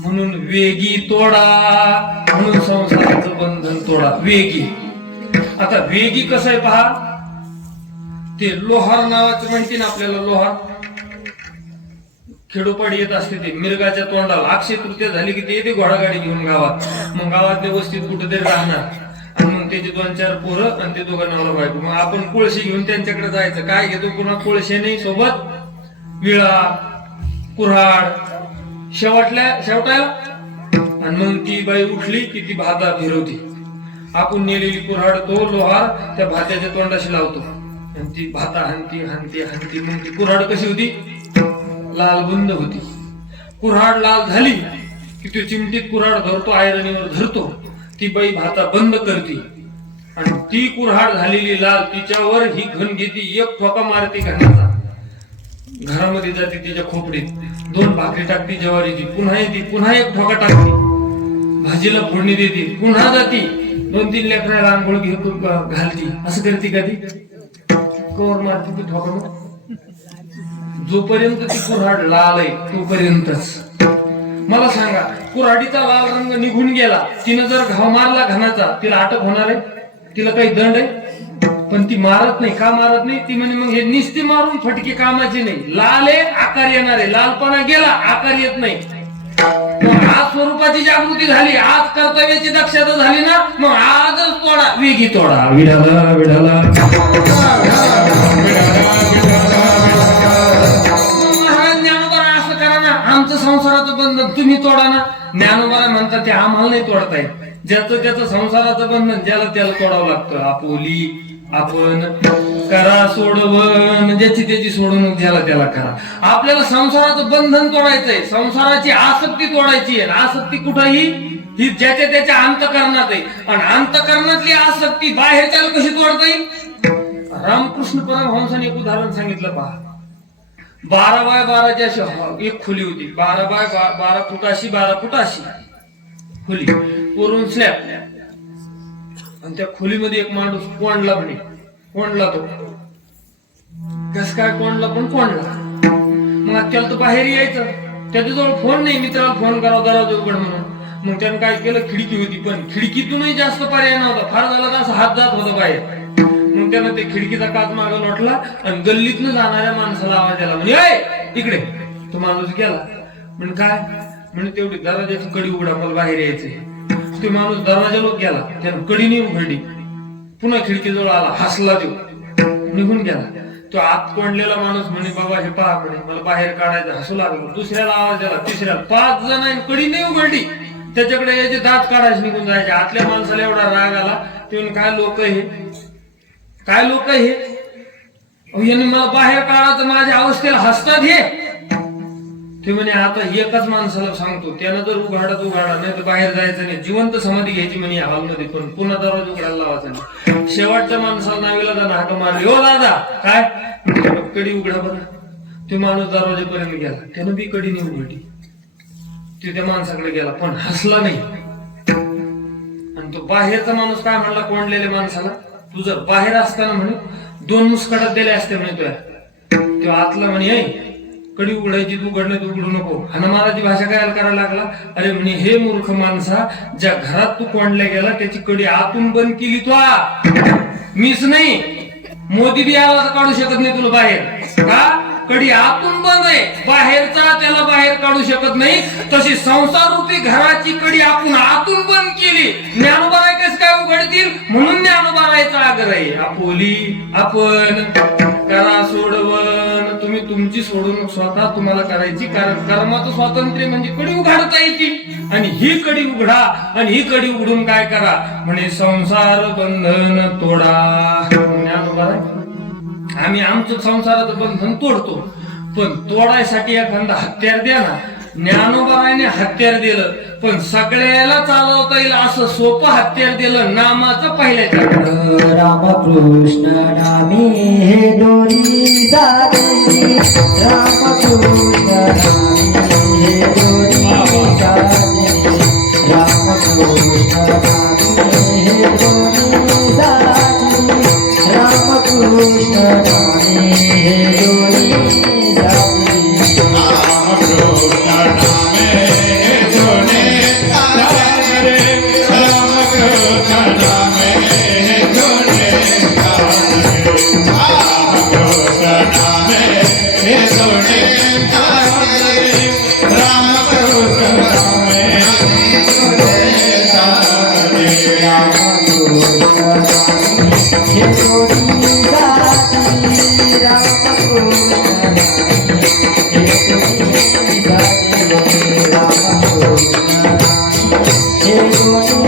म्हणून वेगी तोडा, म्हणून संसाराचं बंधन तोडा. वेगी. आता वेगी कसं आहे पहा. ते लोहार नावाचं माहिती ना आपल्याला. लोहार खेडोपाडी येत असते ते मिरगाच्या तोंडाला. अक्षय तृतीया झाली की ते येते घोडागाडी घेऊन गावात. मग गावात व्यवस्थित कुठेतरी राहणार आणि मग त्याचे 2-4 पोरं आणि ते दोघं नवरा बायको. मग आपण कोळशे घेऊन त्यांच्याकडे जायचं. काय घेतो पुन्हा कोळशे नाही, सोबत विळा, कुऱ्हाड, शेवटायला. आणि मग ती बाई उठली की ती भाता फिरवती. आपण नेलेली कुऱ्हाड तो लोहार त्या भात्याच्या तोंडाशी लावतो आणि ती भाता हानती. मग ती कुऱ्हाड कशी होती. लाल बुंद होती. कुऱ्हाड लाल झाली की तो चिमटीत कुऱ्हाड धरतो, आयरणीवर धरतो. ती बाई भाता बंद करते आणि ती कुऱ्हाड झालेली लाल तिच्यावर ही घन घेती. एक ठोका मारते घनाचा, घरामध्ये जाते तिच्या खोपडीत. 2 भाकरी टाकते ज्वारीची, पुन्हा येते, पुन्हा एक ठोका टाकते, भाजीला फोडणी देते, पुन्हा जाती. 2-3 लेकराला आंघोळ घालती. असं करते का ती. कवर मारते ती ठोका. जोपर्यंत ती कुऱ्हाड लाल आहे तोपर्यंतच. मला सांगा, कुऱ्हाडीचा लाल रंग निघून गेला, तिनं जर घाव मारला घनाचा, तिला अटक होणार आहे. तिला काही दंड आहे. पण ती मारत नाही. का मारत नाही. ती म्हणे मग हे निस्ती मारून फटके कामाचे नाही. लाल आहे, आकार येणार आहे. लालपणा गेला, आकार येत नाही. आज स्वरूपाची जागृती झाली, आज कर्तव्याची दक्षता झाली ना, मग आजच तोडा, वेगी तोडा. विढाला विढाला. महाराज ज्ञानोबा असं करा ना, आमचं संसाराचं बंधन तुम्ही तोडा ना. ज्ञानोबा म्हणतात ते आम्हाला नाही तोडता येत. ज्याचं त्याचं संसाराचं बंधन ज्याला त्याला तोडावं लागतं. आपोली आपण करा सोडवण, ज्याची त्याची सोडवणूक ज्याला त्याला करा. आपल्याला संसाराचं बंधन तोडायचंय, संसाराची आसक्ती तोडायची आहे. आसक्ती कुठेही ही ज्याच्या त्याच्या अंतकरणात आहे. आणि अंतकरणातली आसक्ती बाहेरच्याला कशी तोडता येईल. रामकृष्ण परमहंसाने एक उदाहरण सांगितलं पहा. 12x12 ची एक खोली होती. 12x12 फुटाशी 12 फुटाशी खोली, वरून स्लॅब. आणि त्या खोलीमध्ये एक माणूस कोंडला म्हणे. कोंडला तो कस काय कोंडला, पण कोंडला. मग त्याला तो बाहेर यायचं. त्याच्याजवळ फोन नाही, मित्राला फोन करावा दरवाजा उघड म्हणून. मग त्यानं काय केलं, खिडकी होती पण खिडकीतूनही जास्त पर्याय नव्हता. फार झाला तर असा हात जात होता बाहेर. मग त्यानं ते खिडकीचा काच मागं लोटला आणि गल्लीतनं जाणाऱ्या माणसाला आवाज आला. म्हणजे इकडे. तो माणूस गेला. म्हणजे काय म्हणजे तेवढी दरवाजाची कडी उघडा, मला बाहेर यायचंय. तो माणूस दरवाजाला गेला, त्यानं कडी नाही उघडली. पुन्हा खिडकीजवळ आला, हसला, तो निघून गेला. तो आत कोंडलेला माणूस म्हणे बाबा हे पहा म्हणे, मला बाहेर काढायचं. हसू लागलो. दुसऱ्याला आवाज दिला, तिसऱ्याला. 5 जणांनी कडी नाही उघडली. त्याच्याकडे याचे दात काढायचे निघून जायचे. आतल्या माणसाला एवढा राग आला, ते म्हणे काय लोक हे, काय लोक हे, याने मला बाहेर काढायचं, माझ्या अवस्थेला हसतात हे. ते म्हणे आता एकच माणसाला सांगतो, त्यानं जर उघाडा नाही तर बाहेर जायचं नाही, जिवंत समाधी घ्यायची म्हणे हॉलमध्ये, पण पुन्हा दरवाजा उघडायला लावायचा नाही. शेवटच्या माणसाला नावीला जाणं हाक मारली, हो दादा काय, कडी उघडा बरं. ते माणूस दरवाजापर्यंत गेला, त्यानं बी कडी नाही उघडली. ते त्या माणसाकडे गेला पण हसला नाही. आणि तो बाहेरचा माणूस काय म्हणला कोंडलेल्या माणसाला, तू जर बाहेर असताना म्हणे 2 मुस्कटात दिले असते म्हणे तुया. तेव्हा आतला म्हणे कडी उघडायची, तू उघडणे तू उघडू नको. आणि महाराजी भाषा करायला लागला, अरे म्हणे हे मूर्ख माणसा, ज्या घरात तू कोंडल्या गेला त्याची कडी आतून बंद केली तू, मीच नाही, मोदी बी आवाज काढू शकत नाही तुला बाहेर. का, कडी आतून बंद आहे, बाहेरचा त्याला बाहेर काढू शकत नाही. तशी संसार रूपी घराची कडी आपण आतून बंद केली, ज्ञानोबा कस काय उघडतील, म्हणून ज्ञानोबारायचा आग्रह आहे. आपोली आपण करा सोडवण, तुम्ही तुमची सोडून स्वतः तुम्हाला करायची, कारण कर्माचं स्वातंत्र्य म्हणजे कडी उघडता येते. आणि ही कडी उघडा, आणि ही कडी उघडून काय करा म्हणे, संसार बंधन तोडा. ज्ञानोबा आम्ही आमचं संसाराचं बंधन तोडतो, पण तोडायसाठी एखादा हत्यार द्या ना. ज्ञानोबारायने हत्यार दिलं, पण सगळ्याला चालवता येईल असं सोपं हत्यार दिलं, नामाचं पहिल्या. रामकृष्ण नामी हे दोरी साधे, रामकृष्ण नामी हे दोरी साधे, रामकृष्ण नामी हे दोरी साधे, रामकृष्ण नामी हे दोरी साधे, रामकृष्ण नामी हे दोरी साधे, रामकृष्ण नामी हे दोरी साधे, रामकृष्ण नामी हे दोरी साधे, रामकृष्ण नामी हे दोरी साधे, हे दोरी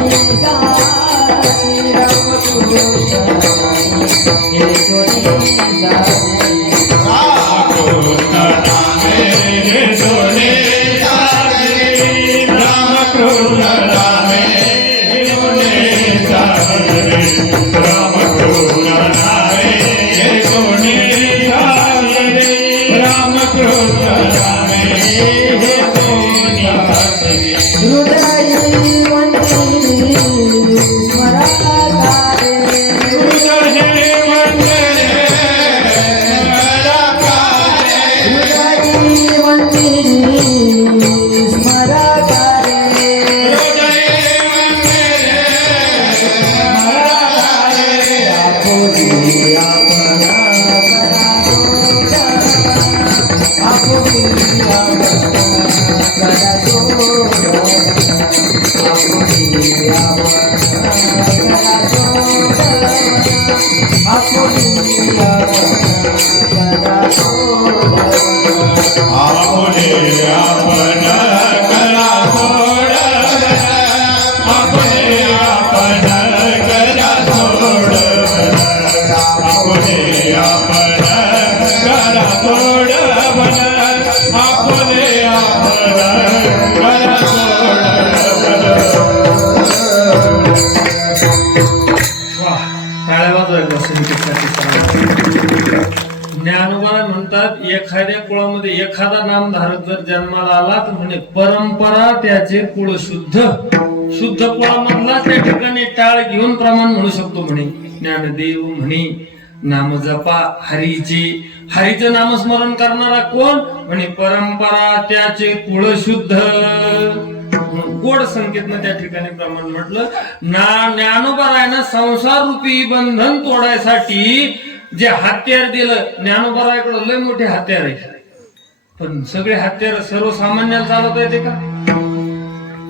साधे, ज्ञानोबा म्हणतात, एखाद्या कुळामध्ये एखादा नामधारक जर जन्माला आला तर म्हणे परंपरा त्याचे कुळ शुद्ध, शुद्ध कुळामधला त्या ठिकाणी टाळ घेऊन प्रमाण म्हणू शकतो म्हणे. ज्ञानदेव म्हणे नाम जपा हरीचे, हरीचं नामस्मरण करणारा कोण म्हणे परंपरा त्याचे कुळ शुद्ध. गोड संकेतनं त्या ठिकाणी प्रमाण म्हटलं. ज्ञानोबारायनं संसार रूपी बंधन तोडायसाठी जे हत्यार दिलं, ज्ञानोबारायकडे लय मोठे हत्यार आहे, पण सगळे हत्यार सर्वसामान्याला चालवता येते का?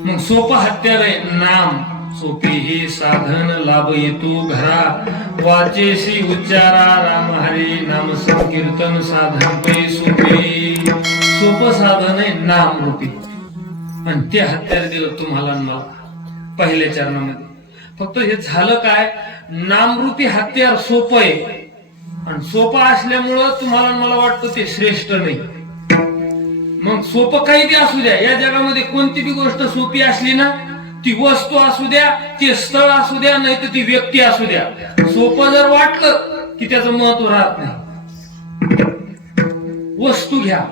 मग सोपं हत्यार आहे नाम. सोपे हे साधन लाभ येतो घरा, वाचेशी उच्चारा राम हरी नाम संकीर्तन साधन पे सोपे. सोपं साधन आहे नाम रूपी. आणि ते हत्यार दिलं तुम्हाला आणि मला पहिल्या चरणामध्ये. फक्त हे झालं काय, नामरूपी हत्यार सोपं आहे आणि सोपं असल्यामुळं तुम्हाला आणि मला वाटतं ते श्रेष्ठ नाही. मग सोपं काही बी असू द्या, या जगामध्ये कोणती बी गोष्ट सोपी असली ना, ती वस्तू असू द्या, ते स्थळ असू द्या, नाही तर ती व्यक्ती असू द्या, सोपं जर वाटलं की त्याचं महत्व राहत नाही. वस्तू घ्या,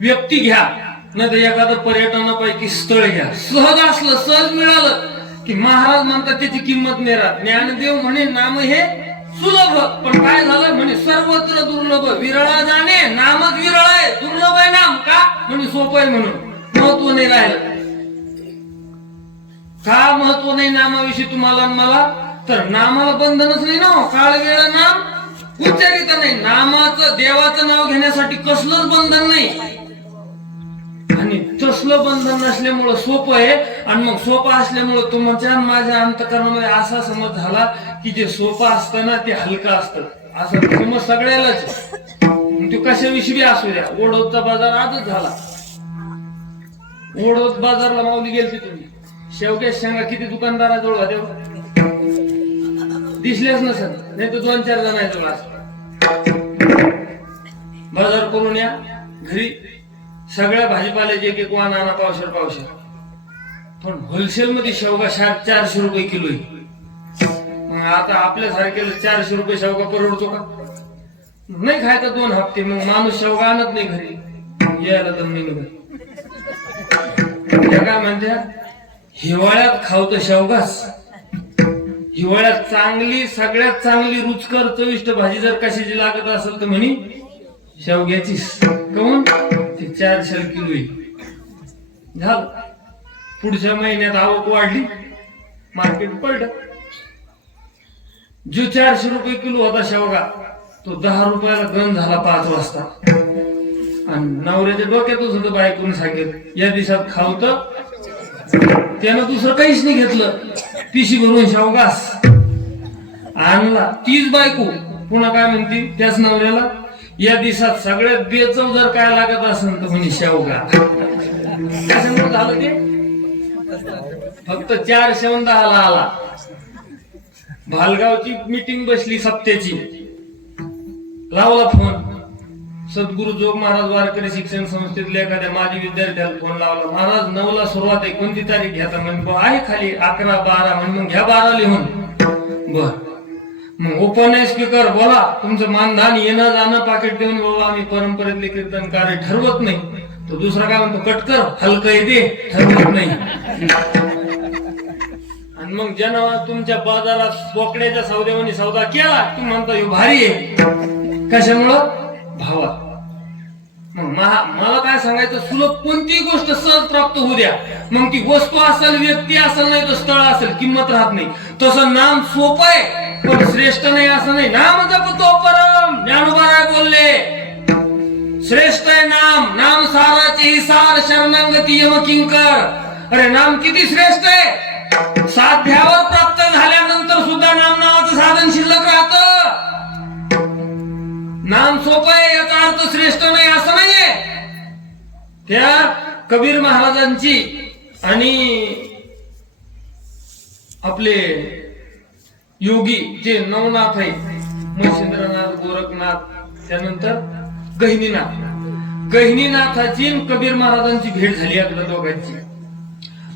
व्यक्ती घ्या, नाही तर एखादं पर्यटनापैकी स्थळ घ्या, सहज असलं, सहज मिळालं की महाराज म्हणतात त्याची किंमत नाही राहत. ज्ञानदेव म्हणे नाम हे सुलभ, पण काय झालं म्हणे सर्वत्र दुर्लभ, विरळा जाणे नामच विरळ आहे, दुर्लभ आहे नाम का म्हणे सोपं आहे म्हणून, महत्व नाही राहिलं. का महत्व नाही नामाविषयी तुम्हाला आणि मला, तर नामाला बंधनच नाही ना, काळ वेळ नाम उच्चारित नाही. नामाचं देवाचं नाव घेण्यासाठी कसलंच बंधन नाही आणि तसलं बंधन नसल्यामुळं सोपं आहे. आणि मग सोपं असल्यामुळं तुमच्या माझ्या अंतकरणामध्ये असा समज झाला की जे सोपं असतं ना ते हलकं असतं, असं समज सगळ्यालाच. ते कशाविषयी असू द्या. ओढोदचा बाजार आजच झाला. ओढोद बाजारला माऊली गेलती तुम्ही, शेवग्या शेंगा किती दुकानदाराजवळ होत्या दिसल्याच नसत, नाही तर 2-4 जणांजवळ असत. बाजार करून या घरी, सगळ्या भाजीपाल्याचे एक वाण आणा, पावशेर. पण होलसेल मध्ये शेवगा 400 रुपये किलो आहे. मग आता आपल्या सारख्याला 400 रुपये शेवगा परवडतो का? नाही खायचा 2 हप्ते, मग माणूस शेवगा आणत नाही घरी, यायला दम नाही निघत. त्या काय म्हणत्या, हिवाळ्यात खाऊ तर शेवगाच. हिवाळ्यात चांगली, सगळ्यात चांगली रुचकर चविष्ट भाजी जर कशाची लागत असेल तर म्हणी शेवग्याचीच. काऊन? ते 400 किलो आहे. झालं, पुढच्या महिन्यात आवक वाढली, मार्केट पडलं. जो 400 रुपये किलो होता शेवगा तो 10 रुपयाला गण झाला 5 वाजता. आणि नवऱ्याच्या डोक्यातच होतं, बायकोने सांगेल या दिवसात खाऊ तर. त्यानं दुसरं काहीच नाही घेतलं, पिशी भरून शेवगास आणला. तीच बायको पुन्हा काय म्हणते त्याच नवऱ्याला, या दिवसात सगळ्यात बेचव जर काय लागत असेल तर म्हणे शेवगा. कशामुळे झालं ते? फक्त 410 आला. भालगावची मीटिंग बसली सप्त्याची, लावला फोन, सद्गुरु जोग महाराज वारकरी शिक्षण संस्थेतल्या एखाद्या माजी विद्यार्थ्याला फोन लावला. महाराज 9ला सुरुवात आहे, कोणती तारीख घ्या? म्हणजे आहे खाली 11, 12, म्हणजे मग घ्या 12 लिहून. बर, मग ओपन आहे स्पीकर, बोला तुमचं मानधन येणं जाणं पाकिट देऊन बोला, आम्ही परंपरेतले कीर्तनकार ठरवत नाही. तो दुसरा काय म्हणतो, कटकर हलकं येते, ठरवत नाही. आणि मग ज्यानं तुमच्या बाजारात बोकड्याच्या सौद्यावानी सौदा केला, तुम्ही म्हणता ह्यो भारी आहे. कशामुळं? भावा. मग मला काय सांगायचं, सुलभ कोणतीही गोष्ट सहज प्राप्त होऊ द्या, मग ती वस्तू असेल, व्यक्ती असेल, नाही तर स्थळ असेल, किंमत राहत नाही. तसं नाम सोपं आहे पण श्रेष्ठ नाही असं नाही. नाम जपतो परम, ज्ञानोबा राय बोलले, श्रेष्ठ आहे नाम, नाम साराचे सार, शरणांगती यम किंकर. अरे नाम किती श्रेष्ठ आहे, साध्यावर प्राप्त झाल्यानंतर सुद्धा नाम नावाचं साधन शिल्लक राहतं. नाम सोपं आहे याचा अर्थ श्रेष्ठ नाही असं नाहीये. त्या कबीर महाराजांची आणि आपले योगी जे नवनाथ आहे, मच्छिंद्रनाथ, गोरखनाथ, त्यानंतर गहिनीनाथाची कबीर महाराजांची भेट झाली आपल्या दोघांची.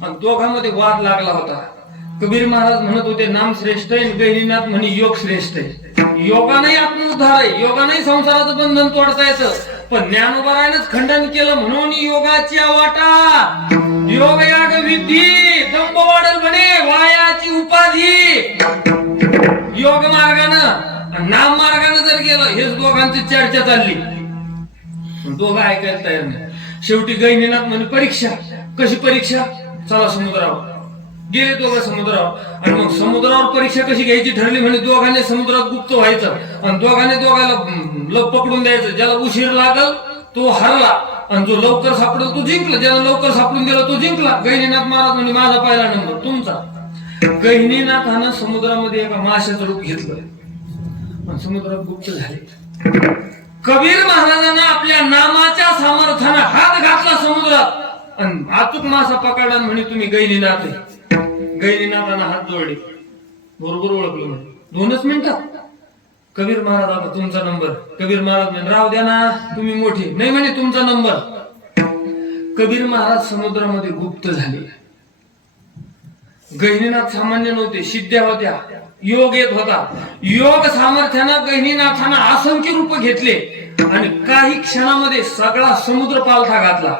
आणि दोघांमध्ये वाद लागला होता. कबीर महाराज म्हणत होते नाम श्रेष्ठ आहे, गहिनीनाथ म्हणे योग श्रेष्ठ आहे. योगाने आत्मोद्धार आहे, योगाने संसाराचं बंधन तोडता येतं. पण ज्ञानोबारायनच खंडन केलं म्हणून योगाची वाटा, योग याग विधी दंभ वाढल म्हणे वायाची उपाधी. योग मार्गानं नाम मार्गानं जर गेलं, हेच दोघांची चर्चा चालली. दोघं ऐकायला तयार नाही. शेवटी गहिनीनाथ म्हणे परीक्षा. कशी परीक्षा? चला समुद्रावर. गेले दोघं समुद्रावर. आणि मग समुद्रावर परीक्षा कशी घ्यायची ठरली म्हणे दोघांनी समुद्रात गुप्त व्हायचं आणि दोघांना पकडून द्यायचं. ज्याला उशीर लागल तो हरला आणि जो लवकर सापडेल तो जिंकला. ज्याला लवकर सापडून गेला तो जिंकला. गहिनीनाथ महाराज म्हणजे माझा पहिला नंबर तुमचा. गहिनीनाथानं समुद्रामध्ये एका माशाचं रूप घेतलं आणि समुद्रात गुप्त झाले. कबीर महाराजांना आपल्या नामाच्या सामर्थ्यानं हात घातला समुद्रात आणि अचूक मासा पकडा म्हणे तुम्ही गैनीनाथ आहे. गैनीनाथांना हात जोडले, बरोबर ओळखलं म्हणे. 2च मिनिटात कबीर महाराज आता तुमचा नंबर. कबीर महाराज म्हणे राहू द्या ना, तुम्ही मोठे नाही म्हणे तुमचा नंबर. कबीर महाराज समुद्रामध्ये गुप्त झाले. गहिनीनाथ सामान्य नव्हते, सिद्ध्या होत्या, योग येत होता. योग सामर्थ्यानं गहिनीनाथांना असंख्य रूप घेतले आणि काही क्षणामध्ये सगळा समुद्र पालथा घातला.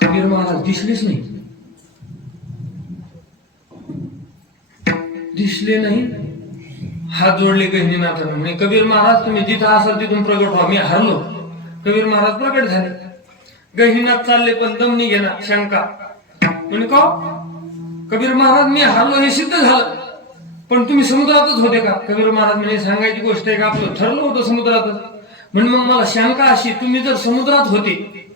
कबीर महाराज दिसलेच नाही, दिसले नाही. हात जोडले गहिनीनाथांना म्हणे कबीर महाराज तुम्ही जिथं असाल तिथून प्रगट व्हा, मी हरलो. कबीर महाराज प्रगट झाले. गहिनीनाथ चालले पण दम नाही घेणार, शंका. म्हणे का कबीर महाराज मी हरलो हे सिद्ध झालं, पण तुम्ही समुद्रातच होते का? कबीर महाराज म्हणे सांगायची गोष्ट आहे का, आपलं ठरलं होतं समुद्रातच. म्हणजे मग मला शंका अशी, तुम्ही जर समुद्रात होते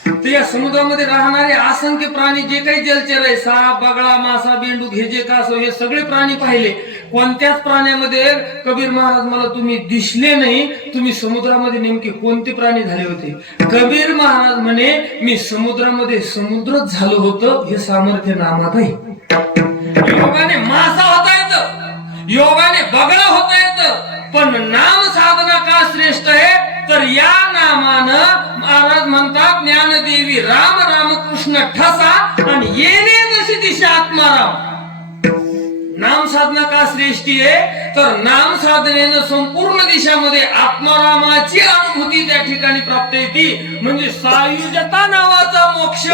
तर या समुद्रामध्ये राहणारे असंख्य प्राणी जे काही जलचर आहे, साप, बगळा, मासा, बेंडूक, हे जे कासव, हे सगळे प्राणी पाहिले. कोणत्याच प्राण्यामध्ये कबीर महाराज मला तुम्ही दिसले नाही. तुम्ही समुद्रामध्ये नेमके कोणते प्राणी झाले होते? कबीर महाराज म्हणे मी समुद्रामध्ये समुद्रच झालं होतं, हे सामर्थ्य नामात आहे. योगाने मासा होता येतं, योगाने बगळा होता येतं, पण नाम साधना का श्रेष्ठ आहे? तर या नामानं महाराज म्हणतात ज्ञानदेवी राम रामकृष्ण ठसा आणि येणे जशी दिशा आत्माराम. नाम साधना का श्रेष्ठी आहे? तर नाम साधनेनं संपूर्ण दिशामध्ये आत्मारामाची अनुभूती त्या ठिकाणी प्राप्त येते. म्हणजे सायुज्यता नावाचा मोक्ष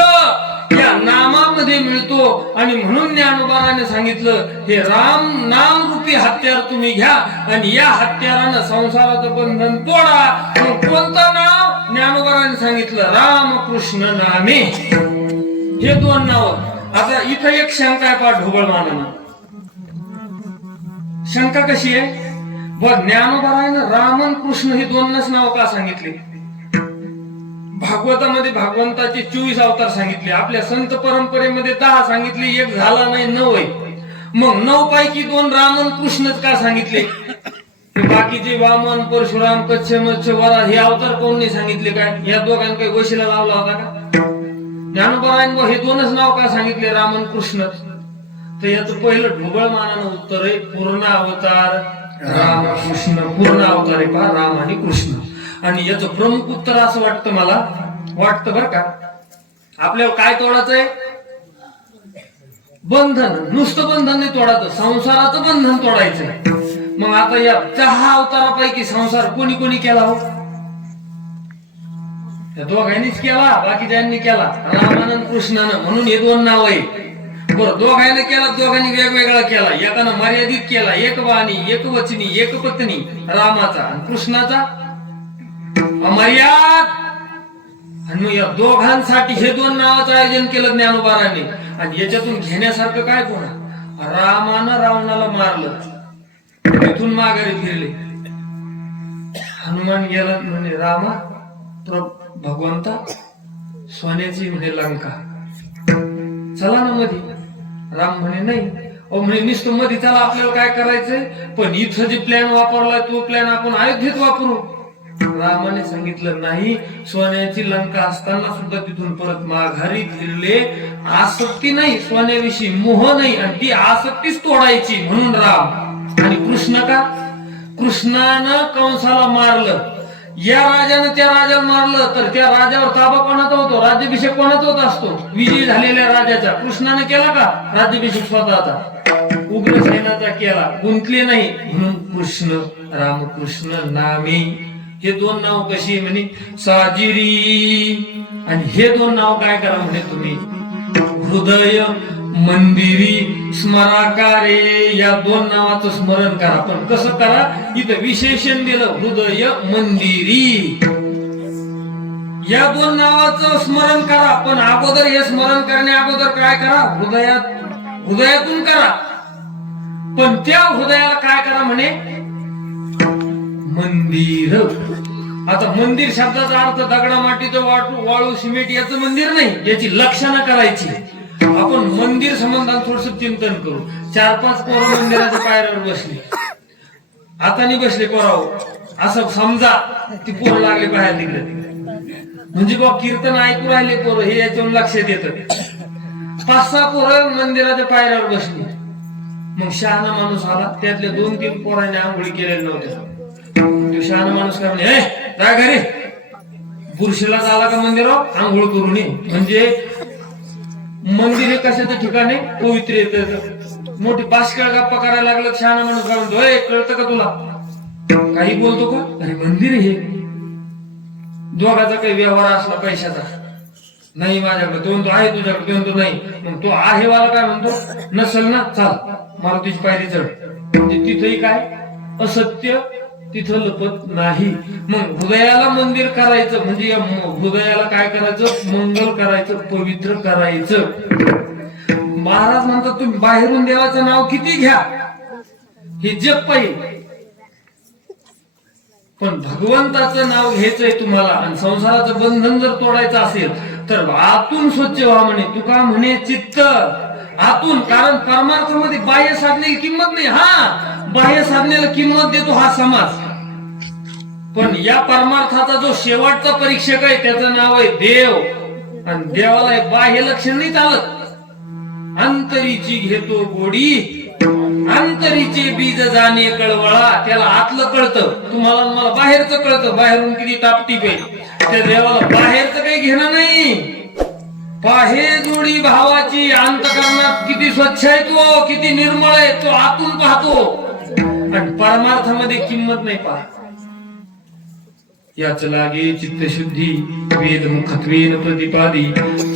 या नामामध्ये मिळतो. आणि म्हणून ज्ञानोबाने सांगितलं हे राम नाम रूपी हत्यार तुम्ही घ्या आणि या हत्यारानं संसाराचं बंधन तोडा. कोणतं नाव? ज्ञानोबाने सांगितलं रामकृष्ण नामे. हे 2 नाव. आता इथं एक शंका आहे पा ढोबळ मानानं. शंका कशी आहे? ज्ञानोबारायनं राम आणि कृष्ण हे 2च नाव का सांगितले? भागवतामध्ये भगवंताचे 24 अवतार सांगितले, आपल्या संत परंपरेमध्ये 10 सांगितले, एक झाला नाही 9 आहे. मग 9 पैकी 2 राम आणि कृष्णच का सांगितले? बाकीचे वामन, परशुराम, कच्छ, मच्छ, वरा हे अवतार कोण नाही सांगितले काय? या दोघांना काही वशिला लावला होता का? ज्ञानोबारायनं हे 2च नाव का सांगितले राम आणि कृष्णच? तर याचं पहिलं ढोबळ मानानं उत्तर आहे पूर्ण अवतार राम कृष्ण. पूर्ण अवतार आहे पहा राम आणि कृष्ण. आणि याचं प्रमुख उत्तर असं वाटतं, मला वाटतं बरं का, आपल्याला काय तोडायचं आहे? बंधन. नुसतं बंधन नाही तोडायचं, संसाराचं बंधन तोडायचंय. मग आता या 10 अवतारापैकी संसार कोणी कोणी केला हो? या दोघांनीच केला, बाकीच्यांनी केला, रामानं कृष्णानं. म्हणून हे 2 नाव आहे. बरं, दोघांनी केला, दोघांनी वेगवेगळा केला. एकानं मर्यादित केला, एक वाणी, एक वचनी, एक पत्नी रामाचा, आणि कृष्णाचा अमर्याद. आणि मग या दोघांसाठी हे 2 नावाचं आयोजन केलं ज्ञानोबारांनी. आणि याच्यातून घेण्यासारखं काय कोणा? रामानं रावणाला मारलं, तिथून माघारी फिरले. हनुमान गेला म्हणे रामा भगवंता सोन्याची म्हणे लंका, चला ना मधी. राम म्हणे नाही. म्हणे नुसतं मध्ये चला, आपल्याला काय करायचंय? पण इथं जे प्लॅन वापरलाय तो प्लॅन आपण अयोध्येत वापरू. रामाने सांगितलं नाही. सोन्याची लंका असताना सुद्धा तिथून परत माघारी फिरले. आसक्ती नाही, सोन्याविषयी मोह नाही, आणि ती आसक्तीच तोडायची म्हणून राम. आणि कृष्ण का? कृष्णानं कंसाला मारलं. या राजानं त्या राजाला मारलं तर त्या राजावर ताबा कोणाचा होतो? राज्याभिषेक कोणाचा होत असतो? विजयी झालेल्या राजाचा. कृष्णाने केला का राज्याभिषेक? स्वतःचा उग्रसेनाचा केला. गुंतले नाही म्हणून कृष्ण रामकृष्ण नामे. हे 2 नाव कशी म्हणे? साजिरी. आणि हे 2 नाव काय करा म्हणे तुम्ही? हृदय मंदिरी स्मराकारे. या 2 नावाचं स्मरण करा. पण कसं करा? इथं विशेषण दिलं हृदय मंदिरी. या 2 नावाचं स्मरण करा. पण अगोदर हे स्मरण करण्या अगोदर काय करा? हृदयातून करा. पण त्या हृदयाला काय करा म्हणे? मंदिर. आता मंदिर शब्दाचा अर्थ दगडा मातीचं वाळू सिमेंट याचं मंदिर नाही, याची लक्षणं करायची. आपण मंदिर संबंधात थोडस चिंतन करू. 4-5 पोरं मंदिराच्या पायऱ्यावर बसली, हाताने बसले पोराव, असं समजा ती पोरं लागले बाहेर तिकडे. म्हणजे बा कीर्तन ऐकू राहिले पोरं हे याच्यावर लक्षात येतं. 5-6 पोरं मंदिराच्या पायऱ्यावर बसली. मग शहाणा माणूस आला, त्यातल्या 2-3 पोरांनी आंघोळी केलेल्या नव्हत्या. तो शहाणा माणूस काय म्हणे, जा घरी, बुरशीला आला का मंदिरावर आंघोळ करून ये. म्हणजे मंदिर हे कशाचं ठिकाण आहे, पवित्र येत. मोठी बाष्कळ गप्पा करायला लागलं. शहाणा माणूस काय म्हणतो, कळतं का तुला, काही बोलतो का, अरे मंदिर हे. दोघाचा काही व्यवहार असला पैशाचा, नाही माझ्याकडे, तो म्हणतो आहे तुझ्याकडे, तो म्हणतो नाही. मग तो आहे वाला काय म्हणतो, नसेल ना, चाल मारुतीची पायरी चढ. म्हणजे तिथेही काय असत्य तिथं लपत नाही. मग हृदयाला मंदिर करायचं म्हणजे या हृदयाला काय करायचं, मंगल करायचं, पवित्र करायचं. महाराज म्हणतात तुम्ही बाहेरून देवाचं नाव किती घ्या, हे जप पाहिजे, पण भगवंताचं नाव घ्यायचंय तुम्हाला. आणि संसाराचं बंधन जर तोडायचं असेल तर आतून स्वच्छ व्हा म्हणे. तुका म्हणे चित्त आतून, कारण परमार्थामध्ये बाह्य साधण्याची किंमत नाही. हा, बाह्य साधण्याला किंमत देतो हा समाज, पण या परमार्थाचा जो शेवटचा परीक्षक आहे त्याचं नाव आहे देव. आणि देवाला बाह्य लक्षण नाही चालत. अंतरीची घेतो गोडी, अंतरीचे बीज जाणे कळवळा. त्याला आतलं कळतं, तुम्हाला मला बाहेरचं कळतं, बाहेरून किती टापटीप आहे. त्या देवाला बाहेरचं काही घेणं नाही. पाहे जोडी भावाची, अंतकरणात किती स्वच्छ आहे तो, किती निर्मळ आहे तो, आतून पाहतो. आणि परमार्थामध्ये किंमत नाही पाहत. याच लागे चित्तशुद्धी वेद मुखत्वेन प्रतिपादी.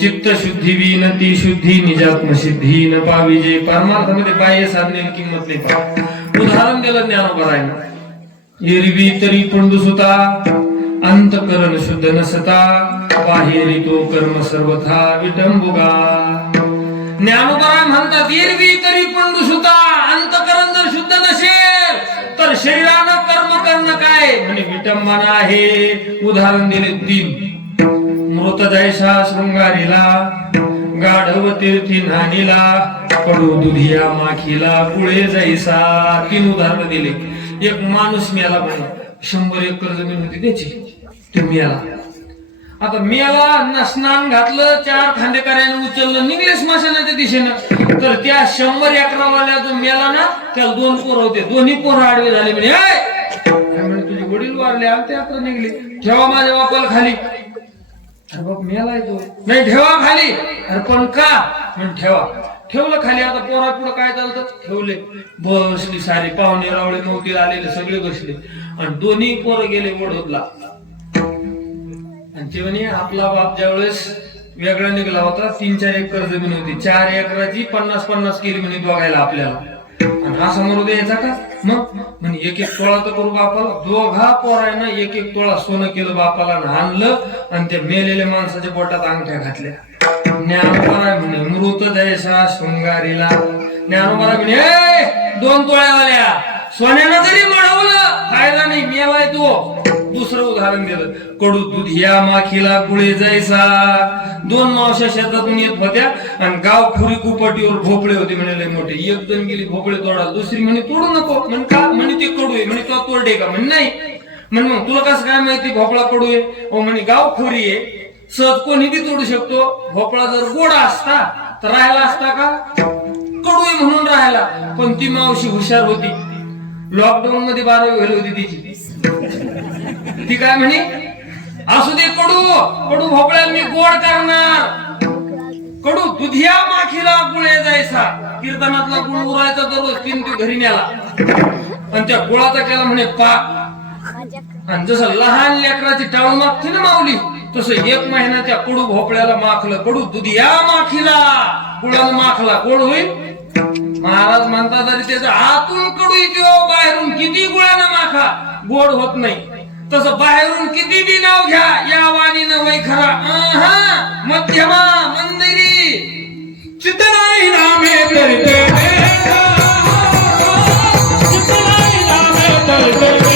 चित्तशुद्धी विनती शुद्धी निजात्मसिद्धी न पाविजे. परमार्थामध्ये बाह्य साधण्याची किंमत नाही पाहत. उदाहरण दिलं ज्ञानोबरायनं, एरवी तरी पंडुसुता अंतकरण शुद्ध नसता, बाहेरी तो कर्म सर्वथा विटंबुगा. ज्ञानोबराय म्हणतात एरवी तरी पंडुसुता, अंतकरण जर शुद्ध नसेल तर शरीरानं कर्म करणं काय म्हणजे विटंबना आहे. उदाहरण दिले 3. मृत जैसा शृंगारीला, गाढव तीर्थी नानीला, कडू दुधिया माखीला, पुळे जैसा. 3 उदाहरण दिले. एक माणूस मेला म्हणून 100 एकर जमीन होती त्याची, तो मेला. आता मेला, स्नान घातलं, 4 खांडेकऱ्याने उचललं, निघले स्मशानाच्या दिशेनं. तर त्या 100 एकरावाल्या जो मेला ना, त्याला 2 पोरं होते. दोन्ही पोरं आडवे झाले. म्हणे तुझे वडील वारले, आमचे यात्रा निघली, ठेवा माझ्या बापाला खाली. अरे बाप मेलाय तो, नाही ठेवा खाली. अरे पण का, म्हणजे ठेवा. ठेवलं खाली. आता पोरा पुढं काय चालतं, ठेवले, बसली. सारे पाहुणे रावळे नव्हते आलेले, सगळे बसले. आणि दोन्ही पोरं गेले वडोदला. आणि ते म्हणे आपला बाप ज्यावेळेस वेगळा निघाला होता, 3-4 एकर जमीन होती, 4 एकराची 50-50 केली म्हणे दोघायला आपल्याला. आणि हा समोर द्यायचा का, मग म्हणे 1-1 तोळा तर करू बापाला. दोघा पोरायनं 1-1 तोळा सोनं केलं बापाला, आणलं आणि त्या मेलेल्या माणसाच्या बोटात अंगठ्या घातल्या. ज्ञानोबराय म्हणे मृत जैसा शृंगारीला. ज्ञानोबराय म्हणे 2 तोळ्यावाल्या सोन्यानं जरी मळवलं फायदा नाही, मेलाय तो. दुसरं उदाहरण दिलं, कडू दुधिया माखीला, पुळे जैसा. 2 मावश्या शेतातून येत होत्या आणि गाव खुरी कुपटीवर भोपळे होते म्हणे लय मोठे. एक जण गेली भोपळे तोडा, दुसरी म्हणे तोडू नको. म्हणे का, म्हणे ते कडू आहे. म्हणे तो तोडे का, म्हणे नाही. म्हणे मग तुला कसं काय माहिती भोपळा कडू आहे. हो म्हणे गाव खोरी आहे, सहज कोणी बी तोडू शकतो. भोपळा जर गोडा असता तर राहायला असता का, कडू आहे म्हणून राहायला. पण ती मावशी हुशार होती, लॉकडाऊन मध्ये 12वी व्हायला होती तिची. ती काय म्हणे, असू दे कडू, कडू भोपळ्या मी गोड करणार. कडू दुधिया माखीला, गुळे जायचा. कीर्तनातला गुळ उरायचा दररोज 3 ते घरी न्याला. आणि त्या गुळाचा केला म्हणे पाक. आणि जसं लहान लेकराची टाळू मागते ना माऊली, तसं 1 महिना त्या कडू भोपळ्याला माखलं. कडू दुधिया माखीला, गुळानं माखला, गोड होईल. महाराज म्हणतात तरी त्याचं आतून कडू येतो, बाहेरून किती गुळानं माखा गोड होत नाही. तसं बाहेरून किती बी नाव घ्या, या वाणीनं वै खरा मध्यमा मंदिरी. चित्त नाही नामे करते, चित्त नाही नामे करते,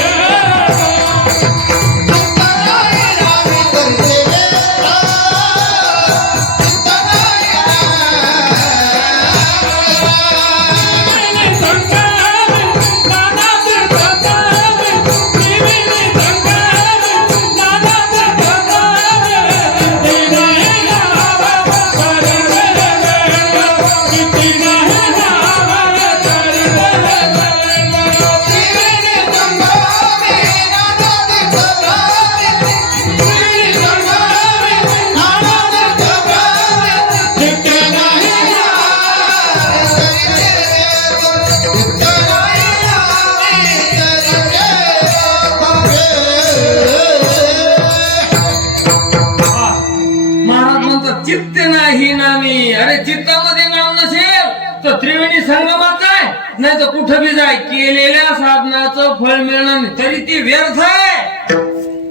तर त्रिवेणी संगमात जाय, नाही तर कुठं बी जाय, केलेल्या साधनाचं फळ मिळणार नाही तरी ती व्यर्थ आहे.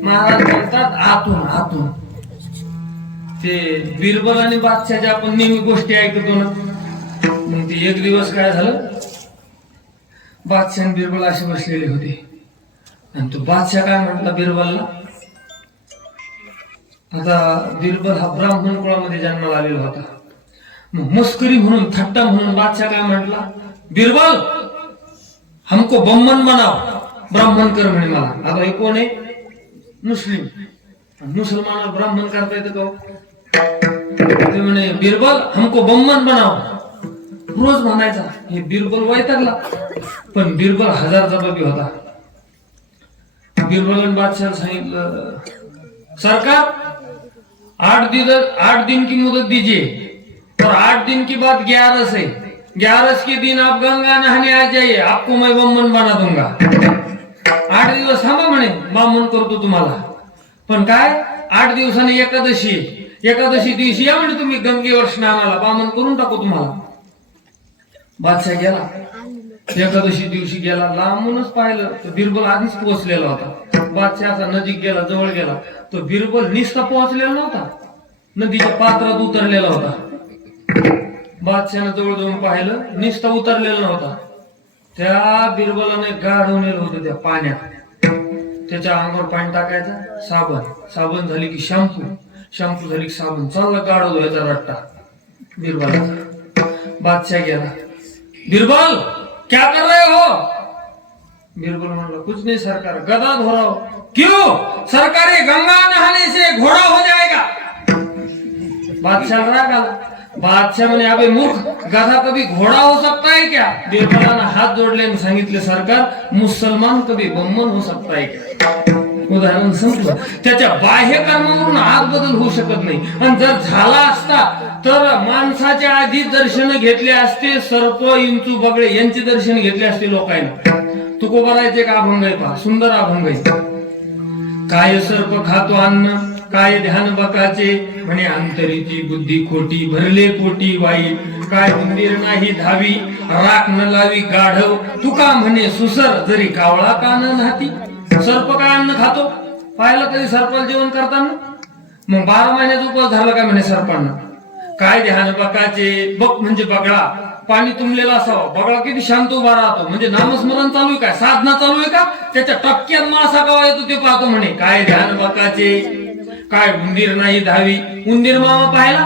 महाराज म्हणतात आतून आतून. ते बिरबल आणि बादशाहच्या आपण नेहमी गोष्टी ऐकतो ना. मग ते एक दिवस काय झालं, बादशाह आणि बिरबल असे बसलेले होते आणि तो बादशाह काय म्हटला बिरबलला. आता बिरबल हा ब्राह्मण कुळामध्ये जन्माला आलेला होता. मग मस्करी म्हणून थट्टा म्हणून बादशाह काय म्हटला, बिरबल हमको ब्राह्मण बनाव, ब्राह्मण कर म्हणे मला. आता हे कोण आहे, मुस्लिम. मुसलमानाला ब्राह्मण करता येतं का? ते म्हणे बिरबल हमको ब्राह्मण बनाव, रोज म्हणायचा. हे बिरबल वैतागला, पण बिरबल हजार जबाबी होता. बिरबल आणि बादशाह सांगितलं, सरकार 8 दिन की मुदत दीजिए और 8 दिन के बाद 11 है, 11 के दिन आप गंगा नहाने आ जाइए, आपको मैं ब्राह्मण बना दूंगा. 8 दिवस थांबा म्हणे, ब्राह्मण करतो तुम्हाला. पण काय 8 दिवसांनी एकादशी, एकादशी दिवशी या म्हणे तुम्ही गंगेवर स्नानाला, ब्राह्मण करून टाकू तुम्हाला. बादशाह गेला, एकादशी दिवशी गेला. लांबूनच पाहिलं तर बिरबल आधीच पोहोचलेला होता. बादशाह असा नजीक गेला, जवळ गेला, तो बिरबल निस्ता पोहोचलेला नव्हता, नदीच्या पात्रात उतरलेला होता. बादशाहनं जवळ जाऊन पाहिलं, निस्ता उतरलेला नव्हता. त्या बिरबलाने गाढवलेलं होतं त्या पाण्यात. त्याच्या अंगावर पाणी टाकायचं, साबण, साबण झाली की शॅम्पू, शॅम्पू झाली की साबण, चालला गाढव धुवायचा रट्टा बिरबलाचा. बादशाह गेला, बिरबल क्या कर रहे हो? बिरबल म्हणला कुछ नहीं सरकार, गदा धो रहा हूं. क्यों? सरकार ये गंगा नहाने से घोड़ा हो जाएगा. बादशाह राग आला. बादशाह म्हणे अबे मूर्ख, गधा कभी घोड़ा हो सकता है क्या? बिरबलानं हात जोडले आणि सांगितले, सरकार मुसलमान कभी ब्राह्मण हो सकता है क्या? उदाहरण संपलं. त्याच्या बाह्य कर्मावरून हात बदल होऊ शकत नाही. आणि जर झाला असता तर माणसाच्या आधी दर्शन घेतले असते, सर्प, इंचू, बगळे यांचे दर्शन घेतले असते लोकांना. तुकोबारायचे एक अभंग आहे पहा, सुंदर अभंग आहे. काय सर्प खातो अन्न, काय ध्यान बकाचे, म्हणे अंतरीची बुद्धी खोटी, भरले पोटी वाई, काय उंदीर नाही धावी, राख न लावी गाढव, तुका म्हणे सुसर, जरी कावळा कान नाती. सर्प काय अन्न खातो, पाहिलं कधी सर्पाला जेवण करताना? मग 12 महिन्याचा उपवास धरला काय म्हणे सर्पांना. काय ध्यान बकाचे, बक म्हणजे बगळा, पाणी तुंबलेला असावं. बगळा किती शांत उभा राहतो, म्हणजे नामस्मरण चालू आहे काय, साधना चालू आहे का, त्याच्या टपक्यात मासा कवा येतो ते पाहतो. म्हणे काय ध्यान बकाचे, काय उंदीर नाही धावी. उंदीर मामा पाहिला,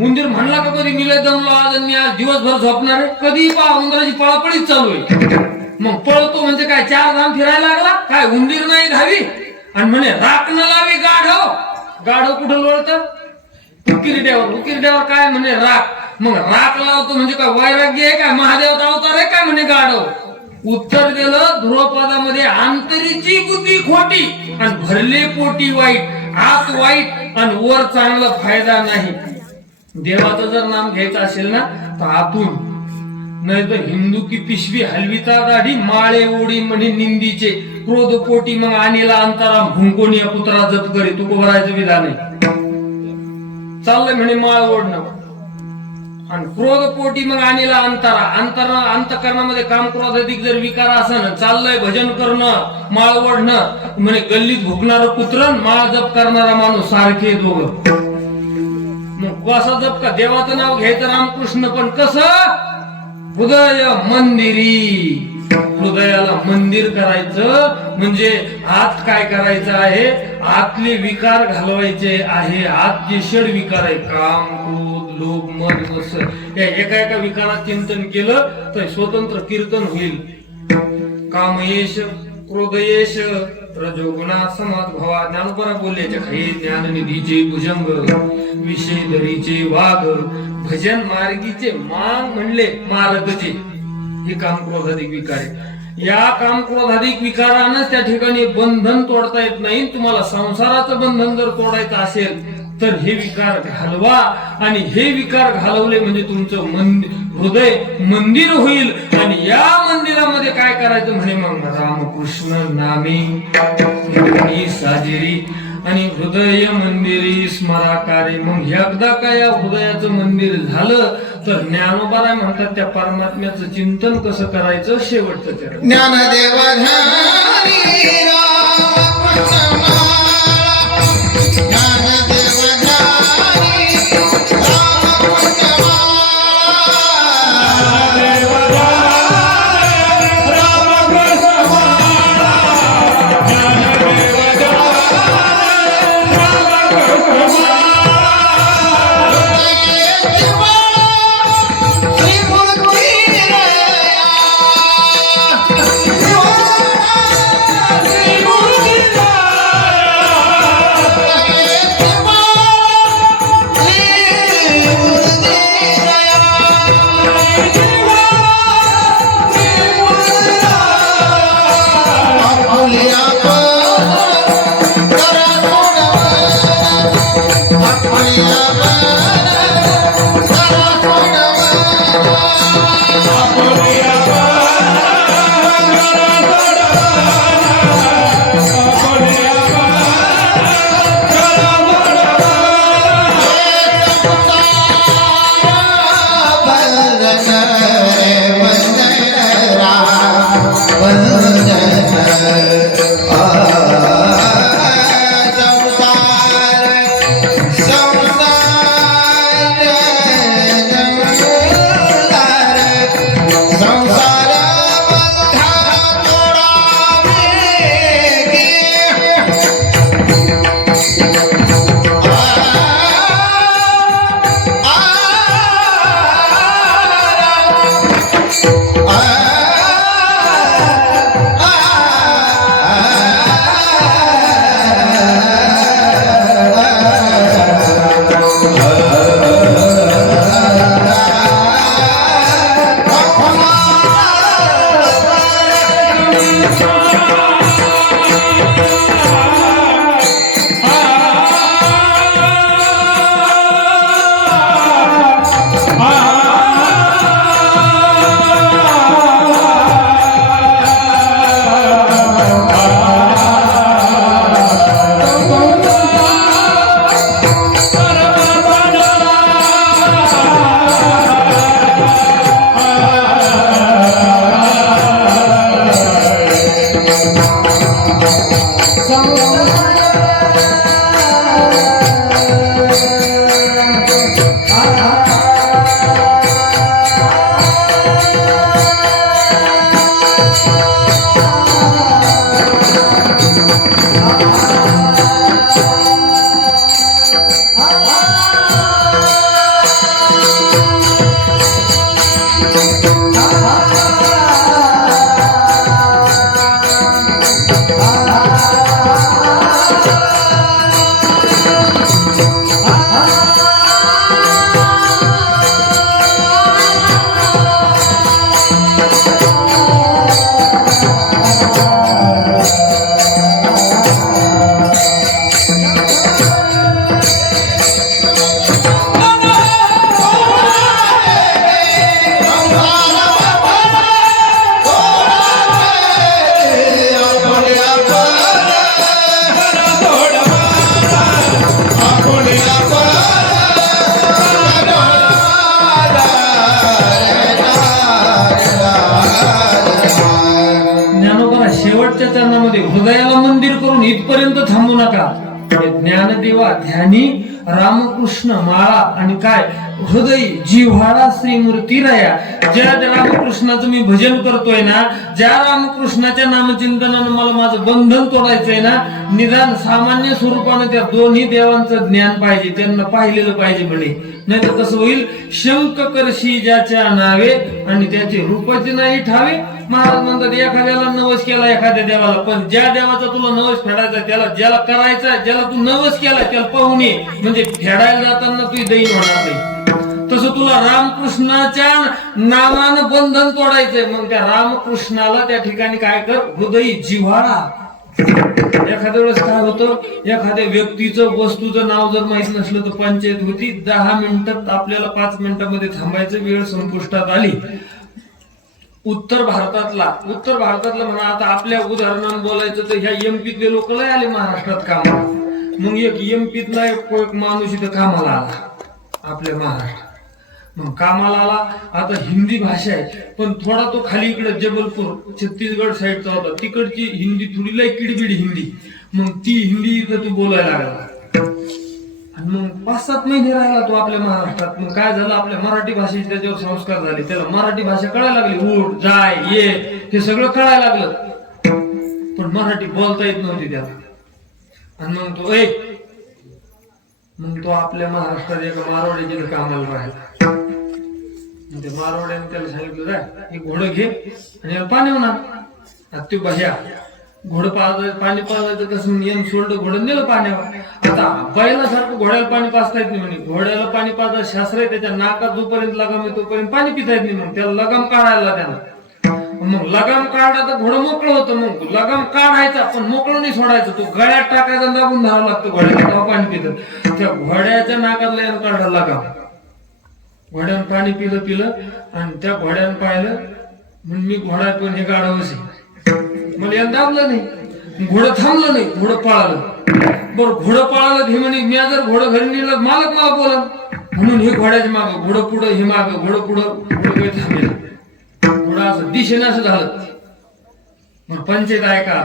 उंदीर म्हणला का कधी मी लय दमलो आज आणि आज दिवसभर झोपणार आहे? कधी पहा उंदराची पळापळीच चालू आहे. मग पळतो म्हणजे काय 4 धाम फिरायला लागला. काय उंदीर नाही धावी आणि म्हणे राख न लावी गाढव. गाढव कुठं लोळत, उकिरड्यावर. उकिरड्यावर काय म्हणे राख. मग राख लावतो म्हणजे काय वैराग्य आहे काय, महादेवचा अवतार आहे काय म्हणे गाढव. उत्तर दिलं ध्रुवपदामध्ये, अंतरीची बुद्धी खोटी आणि भरले पोटी वाईट, आत वाईट आणि वर चांगला फायदा नाही. देवाचं जर नाम घ्यायचं असेल ना तर आतून, नाही तर हिंदू की पिशवी हलवीचा दाढी, माळे ओढी म्हणे निंदीचे, क्रोध पोटी मग आणीला अंतराम, भुंकोनी पुत्रा जप करे. तू कोबरायचं विधान आहे. चाललंय म्हणे माळ ओढणं आणि क्रोध पोटी मग आणीला अंतरा, अंतकरणामध्ये काम क्रोध अधिक जर विकार असन, चाललंय भजन करणं, माळ ओढणं, म्हणे गल्लीत भुकणारं कुत्र, माळ जप करणारा माणूस सारखे दोघं. मग कसा जप का, देवाचं नाव घ्यायचं रामकृष्ण, पण कसं, हृदय मंदिरी. हृदयाला मंदिर करायचं म्हणजे आत काय करायचं आहे, आतले विकार घालवायचे आहे. आत जे षड विकार आहे, काम, क्रोध, लोभ, मद, मत्सर, या एका एका विकारात चिंतन केलं तर स्वतंत्र कीर्तन होईल. कामयेश, क्रोधयेश, रजोगुणा समाज भवा. ज्ञानोबा बोलल्याच्या खाई ज्ञाननिधीचे भुजंग, विषय दरीचे वाघ, भजन मार्गीचे मांग म्हणले मार्गचे. हे काम क्रोधाधिक विकार आहे. या काम क्रोधाधिक विकारानंच त्या ठिकाणी बंधन तोडता येत नाही. तुम्हाला संसाराचं बंधन जर तोडायचं असेल तर हे विकार घालवा, आणि हे विकार घालवले म्हणजे तुमचं हृदय मंदिर होईल. आणि या मंदिरामध्ये काय करायचं म्हणे, मग रामकृष्ण नामे साजिरी आणि हृदय मंदिरी स्मराकारे. मग एकदा काय या हृदयाचं मंदिर झालं तर ज्ञानोबा काय म्हणतात त्या परमात्म्याचं चिंतन कसं करायचं शेवटचं चरण. ज्ञानदेव ध्यानी राम ज्ञानदेव ध्यानी शेवटच्या चरणामध्ये हृदयाला मंदिर करून इथपर्यंत थांबू नका. ज्ञानदेवा ध्यानी रामकृष्ण माळा आणि काय हृदय जिव्हाळा श्री मूर्तीराया. ज्या रामकृष्णाचं मी भजन करतोय ना, ज्या रामकृष्णाच्या नामचिंतनानं मला माझं बंधन तोडायचंय ना, निदान सामान्य स्वरूपानं त्या दोन्ही देवांचं ज्ञान पाहिजे, त्यांना पाहिलेलं पाहिजे म्हणे. नाही तर कसं होईल, शंक करशी ज्याच्या नावे आणि त्याचे रूपाचे नाही ठावे. महाराज म्हणतात एखाद्याला नवस केला एखाद्या देवाला, पण ज्या देवाचा तुला नवस फेडायचा त्याला, ज्याला करायचा ज्याला तू नवस केला त्याला पाहून ये, म्हणजे फेडायला जाताना तू दैन होणार नाही. तसं तुला रामकृष्णाच्या नावानं बंधन तोडायचंय, मग त्या रामकृष्णाला त्या ठिकाणी काय कर, हृदय जिव्हाळा. एखाद्या वेळेस काय होतं, एखाद्या व्यक्तीचं वस्तूचं नाव जर माहित नसलं तर पंचायत होती, 10 मिनिटात आपल्याला 5 मिनिटांमध्ये थांबायचं, वेळ संपुष्टात आली. उत्तर भारतातला म्हणा, आता आपल्या उदाहरणानं बोलायचं तर ह्या एमपीतले लोक लय आले महाराष्ट्रात कामाला. मग एक एमपीतला एक माणूस इथं कामाला आला आपल्या महाराष्ट्रात. मग कामाला आला. आता हिंदी भाषा आहे, पण थोडा तो खाली इकडे जबलपूर छत्तीसगड साईडचा होता, तिकडची हिंदी थोडी लय किडबिडी हिंदी. मग ती हिंदी इथं तो बोलायला लागला. आणि मग 5-7 महिने राहिला तो आपल्या महाराष्ट्रात. मग काय झालं, आपल्या मराठी भाषेचे त्याच्यावर संस्कार झाले, त्याला मराठी भाषा कळायला लागली. उठ जाय ये हे सगळं कळायला लागलं, पण मराठी बोलता येत नव्हती त्याला. आणि मग तो आपल्या महाराष्ट्रात एका मारवाडीच्या कामाला राहिला. ते मारवाड्याने त्याला सांगितलं, जाय एक घोडं घे आणि याला पाणी होणार. ते बघ्या घोडं पाणी पाजायचं कसं नियम सोडलं, घोडं नेलं पाण्यावर. आता बैलासारखं घोड्याला पाणी पाजता येत नाही म्हणे. घोड्याला पाणी पाजायचं शास्त्र आहे, त्याच्या नाकात जोपर्यंत लगाम आहे तोपर्यंत पाणी पिता येत नाही. मग त्याला लगाम काढायला त्याला. मग लगाम काढला तर घोडं मोकळं होतं. मग लगाम काढायचा पण मोकळं नाही सोडायचं, तो गळ्यात टाकायचा, दाबून धरावं लागतं घोड्याला, तेव्हा पाणी पितं. त्या घोड्याच्या नाकातला यानं काढला लगाम. घोड्यानं पाणी पिलं आणि त्या घोड्यानं पाहिलं, म्हणून मी घोडा पण हे गाढवच आहे. मला यानं दाबलं नाही, घोडं थांबलं नाही, घोडं पळालं. बरं घोडं पळालं हे म्हणे, मी जर घोडं घरी नेलं मालक मला बोला, म्हणून हे घोड्याच्या मागं, घोडं पुढं हे मागं, घोडं पुढं, घोडं काही थांबेल. घोडं असं दिशेने असं झालं. मग पंचायत ऐका,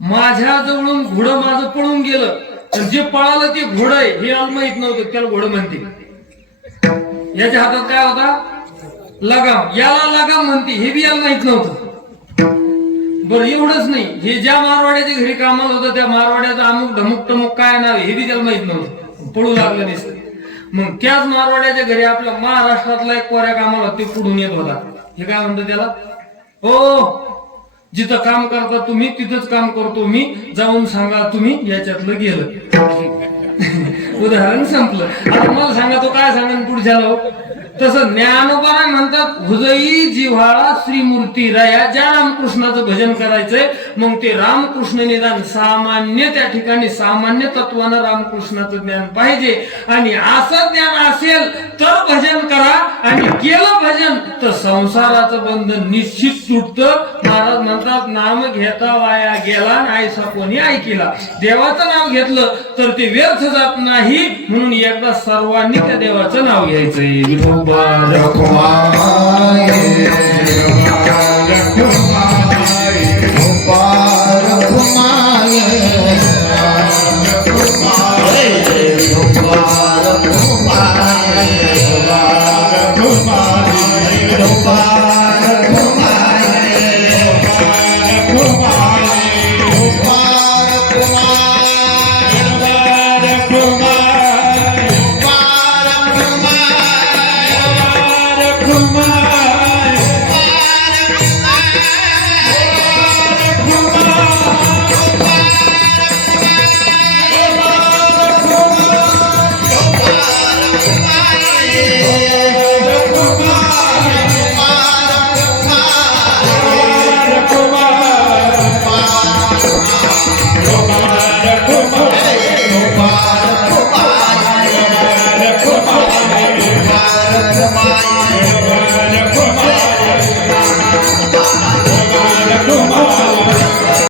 माझ्या जवळून घोडं माझं पळून गेलं, तर जे पळालं ते घोडं आहे हे याला माहित नव्हतं, त्याला घोडं म्हणते. याच्या हातात काय होता, लगाम, याला लगाम म्हणते, हे बी याला माहित नव्हतं. बरं एवढंच नाही, हे ज्या मारवाड्याच्या घरी कामाला होतं त्या मारवाड्याचा अमुक ढमुक टमुक काय नाव हे बी त्याला माहित नव्हतं, पळू लागलं नसतं. मग त्याच मारवाड्याच्या घरी आपल्या महाराष्ट्रातला एक कोऱ्या कामाला ते पुढून येत होता. हे काय म्हणतं त्याला, हो जिथं काम करता तुम्ही तिथंच काम करतो मी, जाऊन सांगा तुम्ही याच्यातलं गेलं. उदाहरण संपलं. आता मला सांगा तो काय सांगा पुढच्याला. तसं ज्ञानोबा म्हणतात, हृदयी जिव्हाळा श्रीमूर्ती राया, ज्या रामकृष्णाचं भजन करायचंय मग ते रामकृष्ण निदान सामान्य त्या ठिकाणी सामान्य तत्वानं रामकृष्णाचं ज्ञान पाहिजे. आणि असं ज्ञान असेल तर भजन करा, आणि केलं भजन तर संसाराचं बंधन निश्चित तुटतं. महाराज म्हणतात, नाम घेता वाया गेला नाहीसा कोणी ऐकिला. देवाचं नाव घेतलं तर ते व्यर्थ जात नाही, म्हणून एकदा सर्वांनी त्या देवाचं नाव घ्यायचंय. रखुमाई Bye.